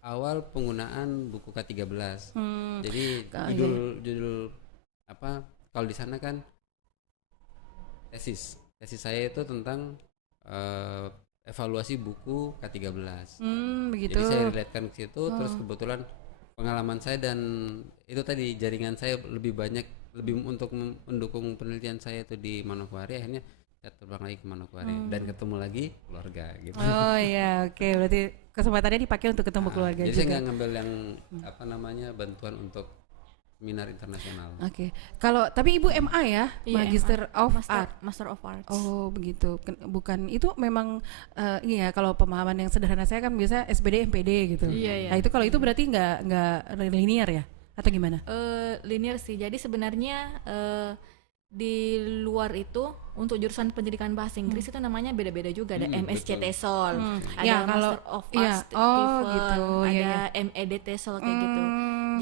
awal penggunaan buku K13. Jadi judul apa kalau di sana kan tesis saya itu tentang evaluasi buku K13. Begitu. Jadi saya relatekan ke situ terus kebetulan pengalaman saya dan itu tadi jaringan saya lebih untuk mendukung penelitian saya itu di Manokwari, akhirnya saya terbang lagi ke Manokwari dan ketemu lagi keluarga gitu. Oh iya, oke. Berarti kesempatannya dipakai untuk ketemu keluarga jadi juga. Saya nggak ngambil yang bantuan untuk seminar internasional. Oke. Kalau tapi Ibu MA ya, Magister of Art. Master of Arts. Oh, begitu. Bukan itu memang iya kalau pemahaman yang sederhana saya kan biasa SPD MPD gitu. Iya. Nah, itu kalau itu berarti nggak linear ya? Atau gimana? Linear sih. Jadi sebenarnya di luar itu untuk jurusan pendidikan bahasa Inggris itu namanya beda-beda juga. Ada MSc TESOL, ada Master of Arts TEFL, ada MEd TESOL kayak gitu.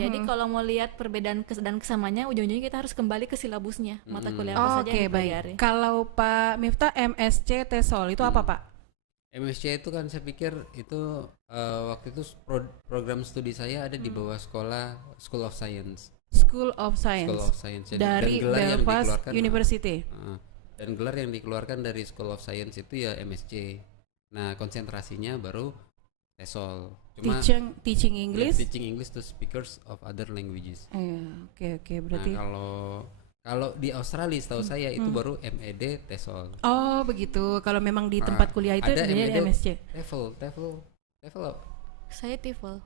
Jadi kalau mau lihat perbedaan dan kesamanya, ujung-ujungnya kita harus kembali ke silabusnya, mata kuliah apa saja yang dipelajari. Kalau Pak Miftah MSc TESOL itu apa Pak? MSc itu kan saya pikir itu waktu itu program studi saya ada di bawah School of Science. School of Science dari Belfast University. Dan gelar yang dikeluarkan dari School of Science itu ya MSc. Nah, konsentrasinya baru TESOL. Cuma teaching English. Teaching English to speakers of other languages. Oke, berarti. Nah, kalau di Australia setahu saya itu baru MEd TESOL. Oh, begitu. Kalau memang di tempat kuliah itu namanya MSc. TEFL. Saya TEFL.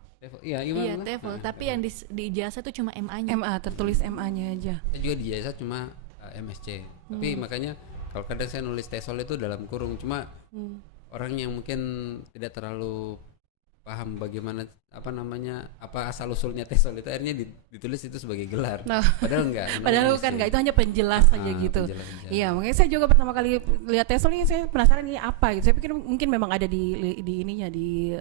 Iya, TEFL, tapi yang di ijazah itu cuma MA-nya. MA, tertulis MA-nya aja. Saya juga di ijazah cuma MSc. Tapi makanya kalau kadang saya nulis TESOL itu dalam kurung, cuma orang yang mungkin tidak terlalu paham bagaimana apa asal usulnya TESOL itu akhirnya ditulis itu sebagai gelar. Padahal enggak. Padahal kan enggak, itu hanya penjelas saja gitu. Iya, makanya saya juga pertama kali lihat TESOL ini saya penasaran ini apa gitu. Saya pikir mungkin memang ada di ininya di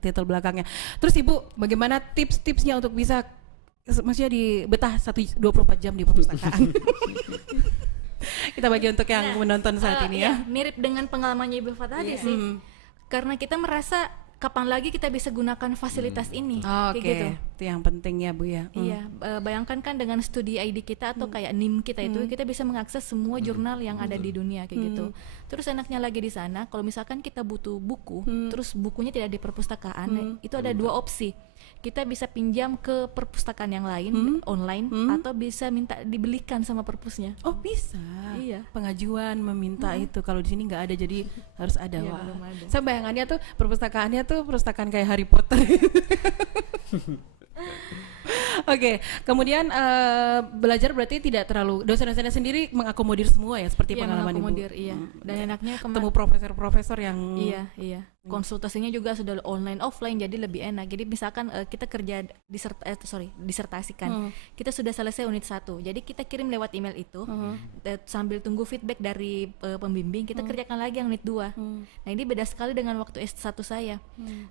titel belakangnya. Terus Ibu, bagaimana tips-tipsnya untuk bisa maksudnya di betah 24 jam di perpustakaan? Kita bagi untuk yang menonton saat ini ya. Mirip dengan pengalamannya Ibu Eva tadi sih. karena kita merasa kapan lagi kita bisa gunakan fasilitas ini, Oke, kayak gitu. itu yang penting ya Bu ya. Iya, bayangkan kan dengan studi ID kita atau kayak NIM kita itu kita bisa mengakses semua jurnal yang ada di dunia kayak gitu. Terus enaknya lagi di sana kalau misalkan kita butuh buku, terus bukunya tidak di perpustakaan, itu ada dua opsi. Kita bisa pinjam ke perpustakaan yang lain online atau bisa minta dibelikan sama perpusnya. Oh bisa. Iya. Pengajuan meminta itu kalau di sini nggak ada jadi harus ada. Iya, Wah. belum ada. Saya bayangannya tuh perpustakaannya tuh perpustakaan kayak Harry Potter. Oke, kemudian belajar berarti tidak terlalu dosen-dosennya sendiri mengakomodir semua ya seperti Iya, pengalaman mengakomodir, Ibu. iya. Dan enaknya ketemu profesor-profesor yang Iya. Konsultasinya juga sudah online offline jadi lebih enak. Jadi misalkan kita kerja disertasikan. Kita sudah selesai unit 1. Jadi kita kirim lewat email itu. Sambil tunggu feedback dari pembimbing, kita kerjakan lagi yang unit 2. Nah, ini beda sekali dengan waktu S1 saya.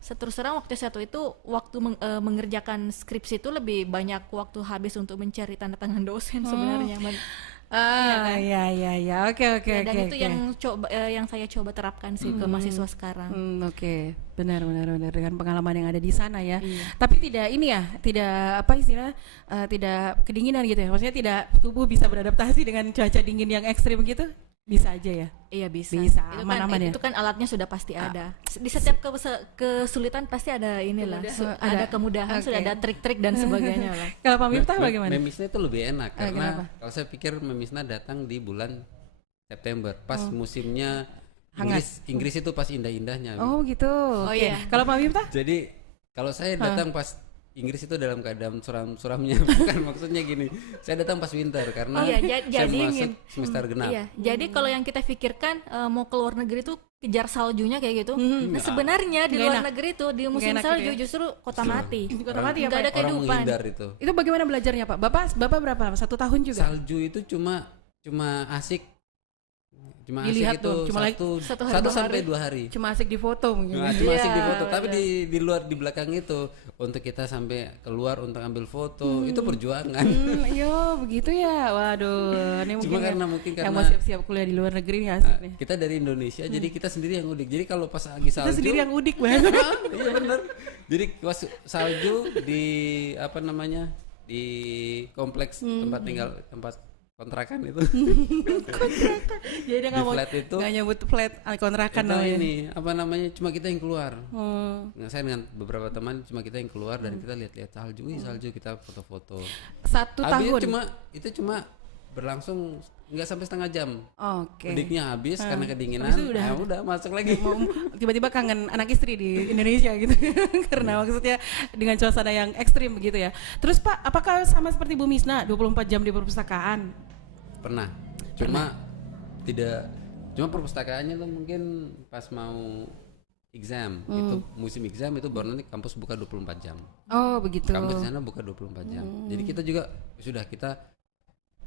Terus terang waktu S1 itu waktu mengerjakan skripsi itu lebih banyak waktu habis untuk mencari tanda tangan dosen sebenarnya. Iya. Oke. Dan itu yang saya coba terapkan sih ke mahasiswa sekarang. Oke, benar dengan pengalaman yang ada di sana ya. Iya. Tapi tidak apa istilah tidak kedinginan gitu ya. Maksudnya tidak tubuh bisa beradaptasi dengan cuaca dingin yang ekstrim gitu. Bisa aja ya. Iya bisa. Aman-aman ya. Itu kan alatnya sudah pasti ada. Di setiap kesulitan pasti ada inilah. Ada kemudahan, sudah ada trik-trik dan sebagainya lah. Kalau Pak Miftah bagaimana? Memisna itu lebih enak karena kenapa? kalau saya pikir Memisna datang di bulan September pas musimnya Hangat. Inggris itu pas indah-indahnya. Oh gitu. Oh iya. Kalau Pak Miftah? Jadi kalau saya datang pas Inggris itu dalam keadaan suram-suramnya, bukan maksudnya gini. Saya datang pas winter karena saya masuk semester genap. Iya, jadi kalau yang kita pikirkan mau ke luar negeri tuh kejar saljunya kayak gitu. Nah, sebenarnya di luar negeri tuh di musim salju justru kota mati. Kota mati ya, nggak ada Orang kehidupan. menghindar itu. Itu bagaimana belajarnya Pak? Bapak berapa? 1 tahun juga? Salju itu cuma asik. Cuma Dilihat asik itu tuh, cuma satu sampai 2 hari. Cuma asik di foto mungkin. Nah, cuma asik di foto, tapi di belakang itu untuk kita sampai keluar untuk ambil foto itu perjuangan. Iya begitu ya. Waduh, ini Cuma yang mungkin mau siap-siap kuliah di luar negeri nih asik nih. Kita dari Indonesia jadi kita sendiri yang udik. Jadi kalau pas lagi salju Kita sendiri yang udik banget. Iya benar. Jadi pas salju di di kompleks tempat kontrakan itu. Jadi dia nggak nyebut flat kontrakan namanya. Cuma kita yang keluar. Nah, saya dengan beberapa teman cuma kita yang keluar dan kita lihat-lihat salju kita foto-foto. 1 tahun. Itu cuma berlangsung nggak sampai setengah jam. Oke. Udiknya habis karena kedinginan. Udah masuk lagi. Tiba-tiba kangen anak istri di Indonesia gitu. Karena maksudnya dengan suasana yang ekstrim begitu ya. Terus Pak, apakah sama seperti Bu Misna 24 jam di perpustakaan? Pernah. Cuma perpustakaannya tuh mungkin pas mau exam itu musim exam itu baru nanti kampus buka 24 jam. Oh, begitu. Kampus di sana buka 24 jam. Jadi kita juga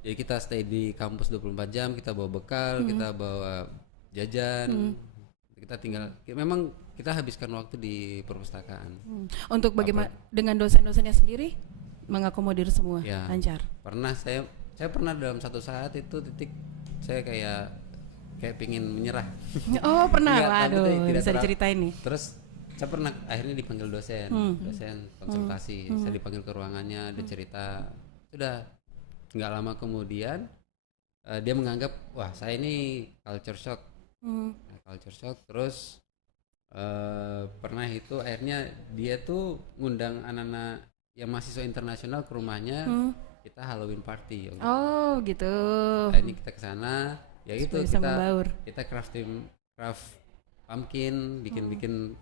kita stay di kampus 24 jam, kita bawa bekal, kita bawa jajan. Kita memang kita habiskan waktu di perpustakaan. Untuk bagaimana dengan dosen-dosennya sendiri mengakomodir semua ya, lancar? Pernah saya pernah dalam satu saat itu saya kayak pingin menyerah. Oh pernah, waduh tidak bisa diceritain nih. Terus saya pernah akhirnya dipanggil dosen konsultasi. Saya dipanggil ke ruangannya, dia cerita. Sudah nggak lama kemudian dia menganggap wah saya ini culture shock. Terus pernah itu akhirnya dia tuh ngundang anak-anak yang mahasiswa internasional ke rumahnya. Kita Halloween party. Oh gitu. Nah, ini kita kesana, ya itu kita craft pumpkin, bikin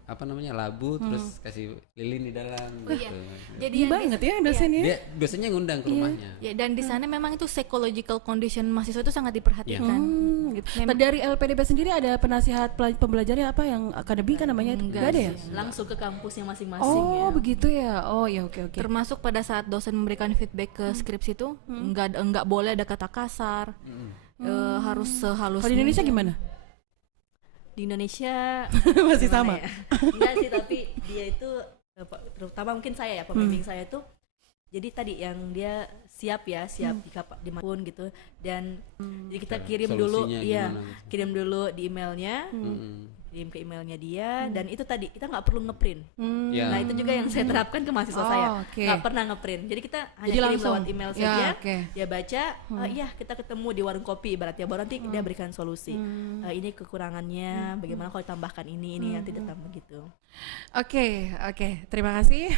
labu, terus kasih lilin di dalam. Gitu. Jadi banget ya dosennya. Dia dosennya ngundang ke rumahnya. Ya, dan di sana memang itu psychological condition mahasiswa itu sangat diperhatikan. Gitu. Dari LPDP sendiri ada penasihat pembelajarnya apa yang akademik kan namanya? Enggak ada ya? Langsung ke kampusnya masing-masing ya. Oh, begitu ya. Oh, ya oke. Termasuk pada saat dosen memberikan feedback ke skripsi itu enggak boleh ada kata kasar. Harus sehalus. Kalau di Indonesia gimana? Di Indonesia masih sama ya? Enggak sih, tapi dia itu terutama mungkin saya ya pembimbing saya tuh jadi tadi yang dia siap di manapun gitu dan jadi kita kirim dulu di emailnya kirim ke emailnya dia, dan itu tadi kita nggak perlu ngeprint. Ya. Nah itu juga yang saya terapkan ke mahasiswa saya, oke. nggak pernah ngeprint. Jadi kita hanya Jadi kirim langsung? lewat email Ya, saja, oke. dia baca, iya kita ketemu di warung kopi ibaratnya, baru nanti dia berikan solusi. Ini kekurangannya, bagaimana kalau ditambahkan ini nanti ditambah gitu. Oke, terima kasih.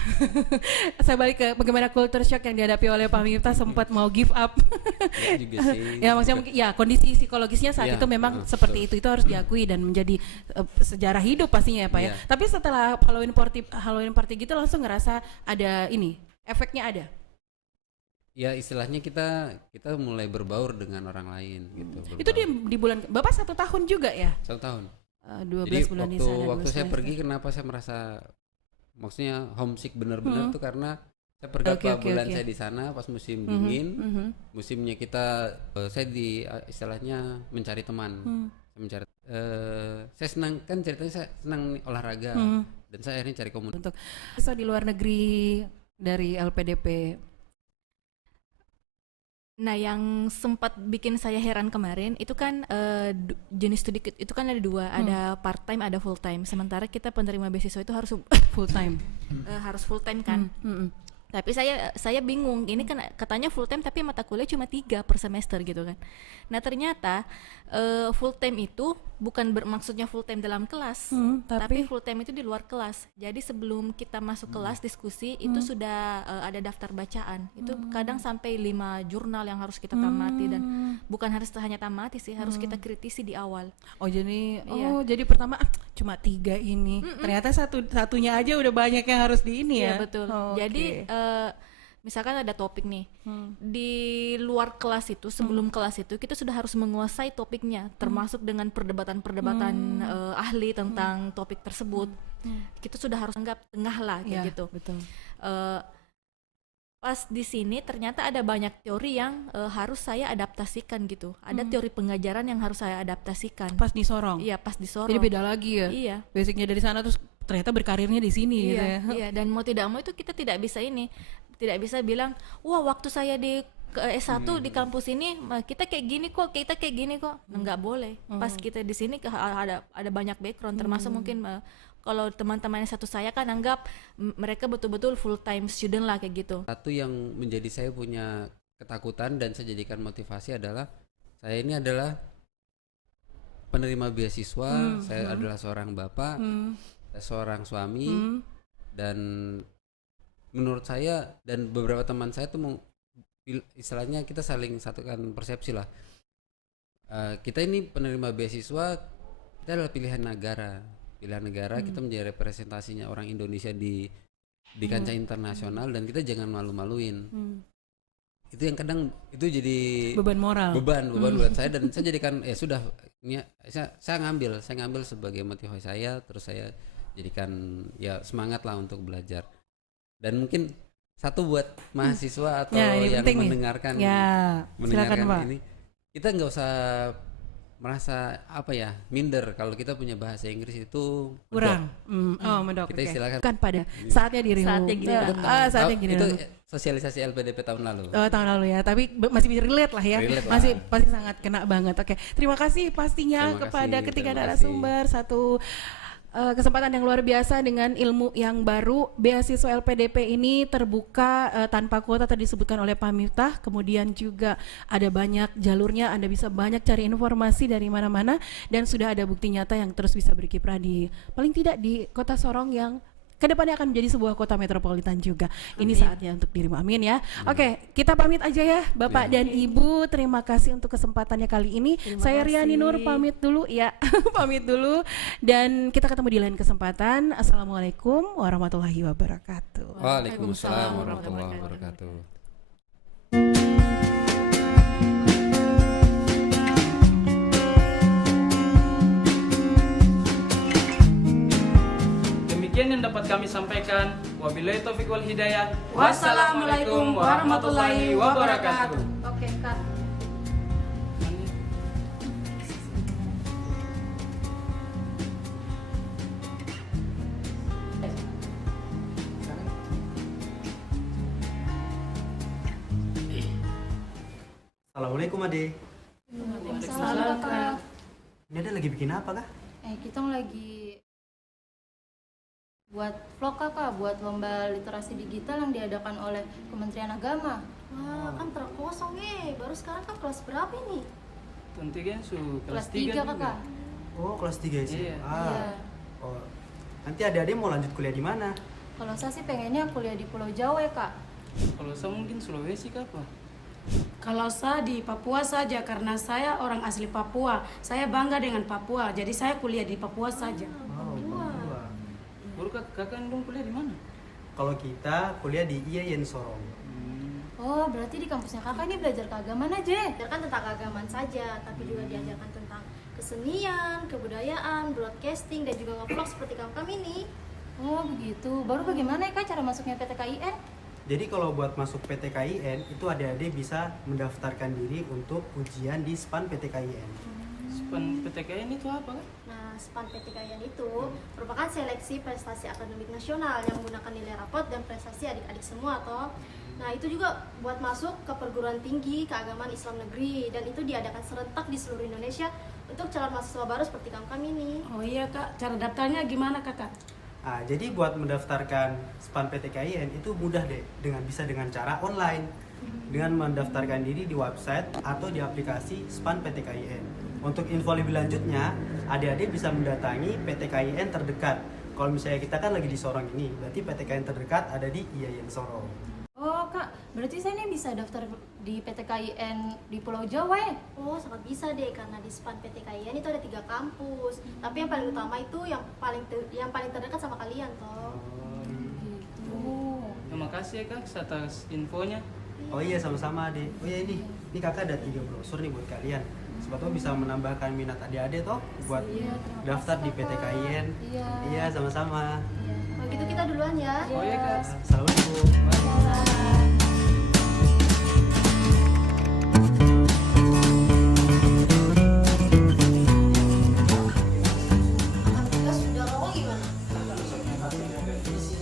Saya balik ke bagaimana culture shock yang dihadapi oleh Pak Miftah, sempat mau give up. Ya juga sih. Ya maksudnya mungkin ya kondisi psikologisnya saat Ya, itu memang seperti itu harus diakui dan menjadi sejarah hidup pastinya ya Pak ya. Ya. Tapi setelah Halloween party gitu langsung ngerasa ada efeknya ada. Ya istilahnya kita mulai berbaur dengan orang lain gitu. Itu di bulan Bapak 1 tahun juga ya? 1 tahun. 12 Jadi bulan di sana. waktu saya pergi, kenapa saya merasa maksudnya homesick benar-benar tuh karena saya pergi bulan saya di sana pas musim dingin, musimnya saya istilahnya mencari teman, saya senang kan ceritanya, saya senang olahraga dan saya akhirnya cari komunitas. So di luar negeri dari LPDP. Nah, yang sempat bikin saya heran kemarin itu kan jenis studi itu kan ada 2, ada part time, ada full time. Sementara kita penerima beasiswa itu harus full time, harus full time kan. Tapi saya bingung, ini kan katanya full time tapi mata kuliah cuma 3 per semester gitu kan. Nah ternyata full time itu bukan bermaksudnya full time dalam kelas, tapi full time itu di luar kelas. Jadi sebelum kita masuk kelas diskusi itu sudah ada daftar bacaan. Itu kadang sampai 5 jurnal yang harus kita tamati, dan bukan harus hanya tamati sih, harus kita kritisi di awal. Jadi pertama cuma 3 ini. Ternyata satunya aja udah banyak yang harus di ini ya. Iya betul. Jadi misalkan ada topik nih di luar kelas itu, sebelum kelas itu kita sudah harus menguasai topiknya, termasuk dengan perdebatan ahli tentang topik tersebut. Kita sudah harus anggap tengah lah kayak gitu. Betul. Pas di sini ternyata ada banyak teori yang harus saya adaptasikan gitu. Ada teori pengajaran yang harus saya adaptasikan. Pas di Sorong. Iya, pas di Sorong. Jadi beda lagi ya. Iya. Basicnya dari sana terus ternyata berkarirnya di sini gitu ya. Iya, dan mau tidak mau itu kita tidak bisa bilang, wah waktu saya di S1 di kampus ini kita kayak gini kok. Nggak boleh. Pas kita di sini ada banyak background, termasuk mungkin kalau teman-teman S1 saya kan anggap mereka betul-betul full time student lah kayak gitu. Satu yang menjadi saya punya ketakutan dan saya jadikan motivasi adalah saya ini adalah penerima beasiswa, saya adalah seorang bapak, seorang suami, dan menurut saya dan beberapa teman saya tuh istilahnya kita saling satukan persepsi lah. Kita ini penerima beasiswa, kita adalah pilihan negara, kita menjadi representasinya orang Indonesia di kancah internasional, dan kita jangan malu-maluin. Itu yang kadang itu jadi beban moral, beban buat saya, dan saya jadikan saya ngambil sebagai motivasi saya, terus saya jadikan ya semangat lah untuk belajar. Dan mungkin satu buat mahasiswa atau yang mendengarkan ini, kita nggak usah merasa minder kalau kita punya bahasa Inggris itu kurang. Medok. Kita istilahkan kan pada saatnya dirimu. Saatnya gini. Itu sosialisasi LPDP tahun lalu. Tahun lalu ya, tapi masih bisa relate lah ya. Masih pasti sangat kena banget. Oke. Terima kasih pastinya kepada ketiga narasumber. Satu kesempatan yang luar biasa dengan ilmu yang baru. Beasiswa LPDP ini terbuka tanpa kuota, tadi disebutkan oleh Pak Miftah. Kemudian juga ada banyak jalurnya, Anda bisa banyak cari informasi dari mana-mana, dan sudah ada bukti nyata yang terus bisa berkiprah di paling tidak di Kota Sorong yang kedepannya akan menjadi sebuah kota metropolitan juga. Ini saatnya untuk dirimu, amin ya. Oke, kita pamit aja ya Bapak dan Ibu. Terima kasih untuk kesempatannya kali ini. Saya Riani Nur pamit dulu ya. Pamit dulu, dan kita ketemu di lain kesempatan. Assalamualaikum warahmatullahi wabarakatuh. Waalaikumsalam warahmatullahi wabarakatuh. Demikian yang dapat kami sampaikan. Wabillahi taufiq wal hidayah. Wassalamualaikum warahmatullahi wabarakatuh. Oke, Kak. Assalamualaikum Ade. Waalaikumsalam, Kak. Ini Ade lagi bikin apa kah? Kita lagi buat vlog kakak, buat lomba literasi digital yang diadakan oleh Kementerian Agama. Wah, kan terkosong baru sekarang kan kelas berapa ini? Tentu kan Kelas 3 kakak. Oh, kelas 3 sih. Iya. Iya. Oh. Nanti adik-adik mau lanjut kuliah di mana? Kalau saya sih pengennya kuliah di Pulau Jawa ya kak. Kalau saya mungkin Sulawesi kah, Pak? Kalau saya di Papua saja karena saya orang asli Papua. Saya bangga dengan Papua, jadi saya kuliah di Papua saja. Oh, Papua. Baru kakak dong kuliah di mana? Kalau kita kuliah di IAIN Sorong. Oh, berarti di kampusnya kakak ini belajar keagamaan aja. Diajarkan tentang keagamaan saja, tapi juga diajarkan tentang kesenian, kebudayaan, broadcasting, dan juga nge-vlog seperti kami ini. Oh begitu. Baru bagaimana ya kak cara masuknya PTKIN? Jadi kalau buat masuk PTKIN itu adik-adik bisa mendaftarkan diri untuk ujian di SPAN PTKIN. SPAN PTKIN itu apa kan? Nah, SPAN PTKIN itu merupakan seleksi prestasi akademik nasional yang menggunakan nilai rapot dan prestasi adik-adik semua toh. Nah, itu juga buat masuk ke perguruan tinggi keagamaan Islam negeri, dan itu diadakan serentak di seluruh Indonesia untuk calon mahasiswa baru seperti kami ini. Oh iya kak, cara daftarnya gimana kakak? Nah, jadi buat mendaftarkan SPAN PTKIN itu mudah deh, bisa dengan cara online, dengan mendaftarkan diri di website atau di aplikasi SPAN PTKIN. Untuk info lebih lanjutnya, adik-adik bisa mendatangi PTKIN terdekat. Kalau misalnya kita kan lagi di Sorong ini, berarti PTKIN terdekat ada di IAIN Sorong. Oh kak, berarti saya ini bisa daftar di PTKIN di Pulau Jawa ya? Oh, sangat bisa deh, karena di SPAN PTKIN itu ada 3 kampus. Tapi yang paling utama itu yang paling terdekat sama kalian toh. Terima kasih ya kak atas infonya. Oh iya, sama-sama adik. Oh iya, ini kakak ada 3 brosur nih buat kalian. Sebab itu bisa menambahkan minat adik-adik toh buat daftar di PTKIN. Iya, sama-sama. Kalau gitu kita duluan ya. Oh iya kak. Assalamualaikum.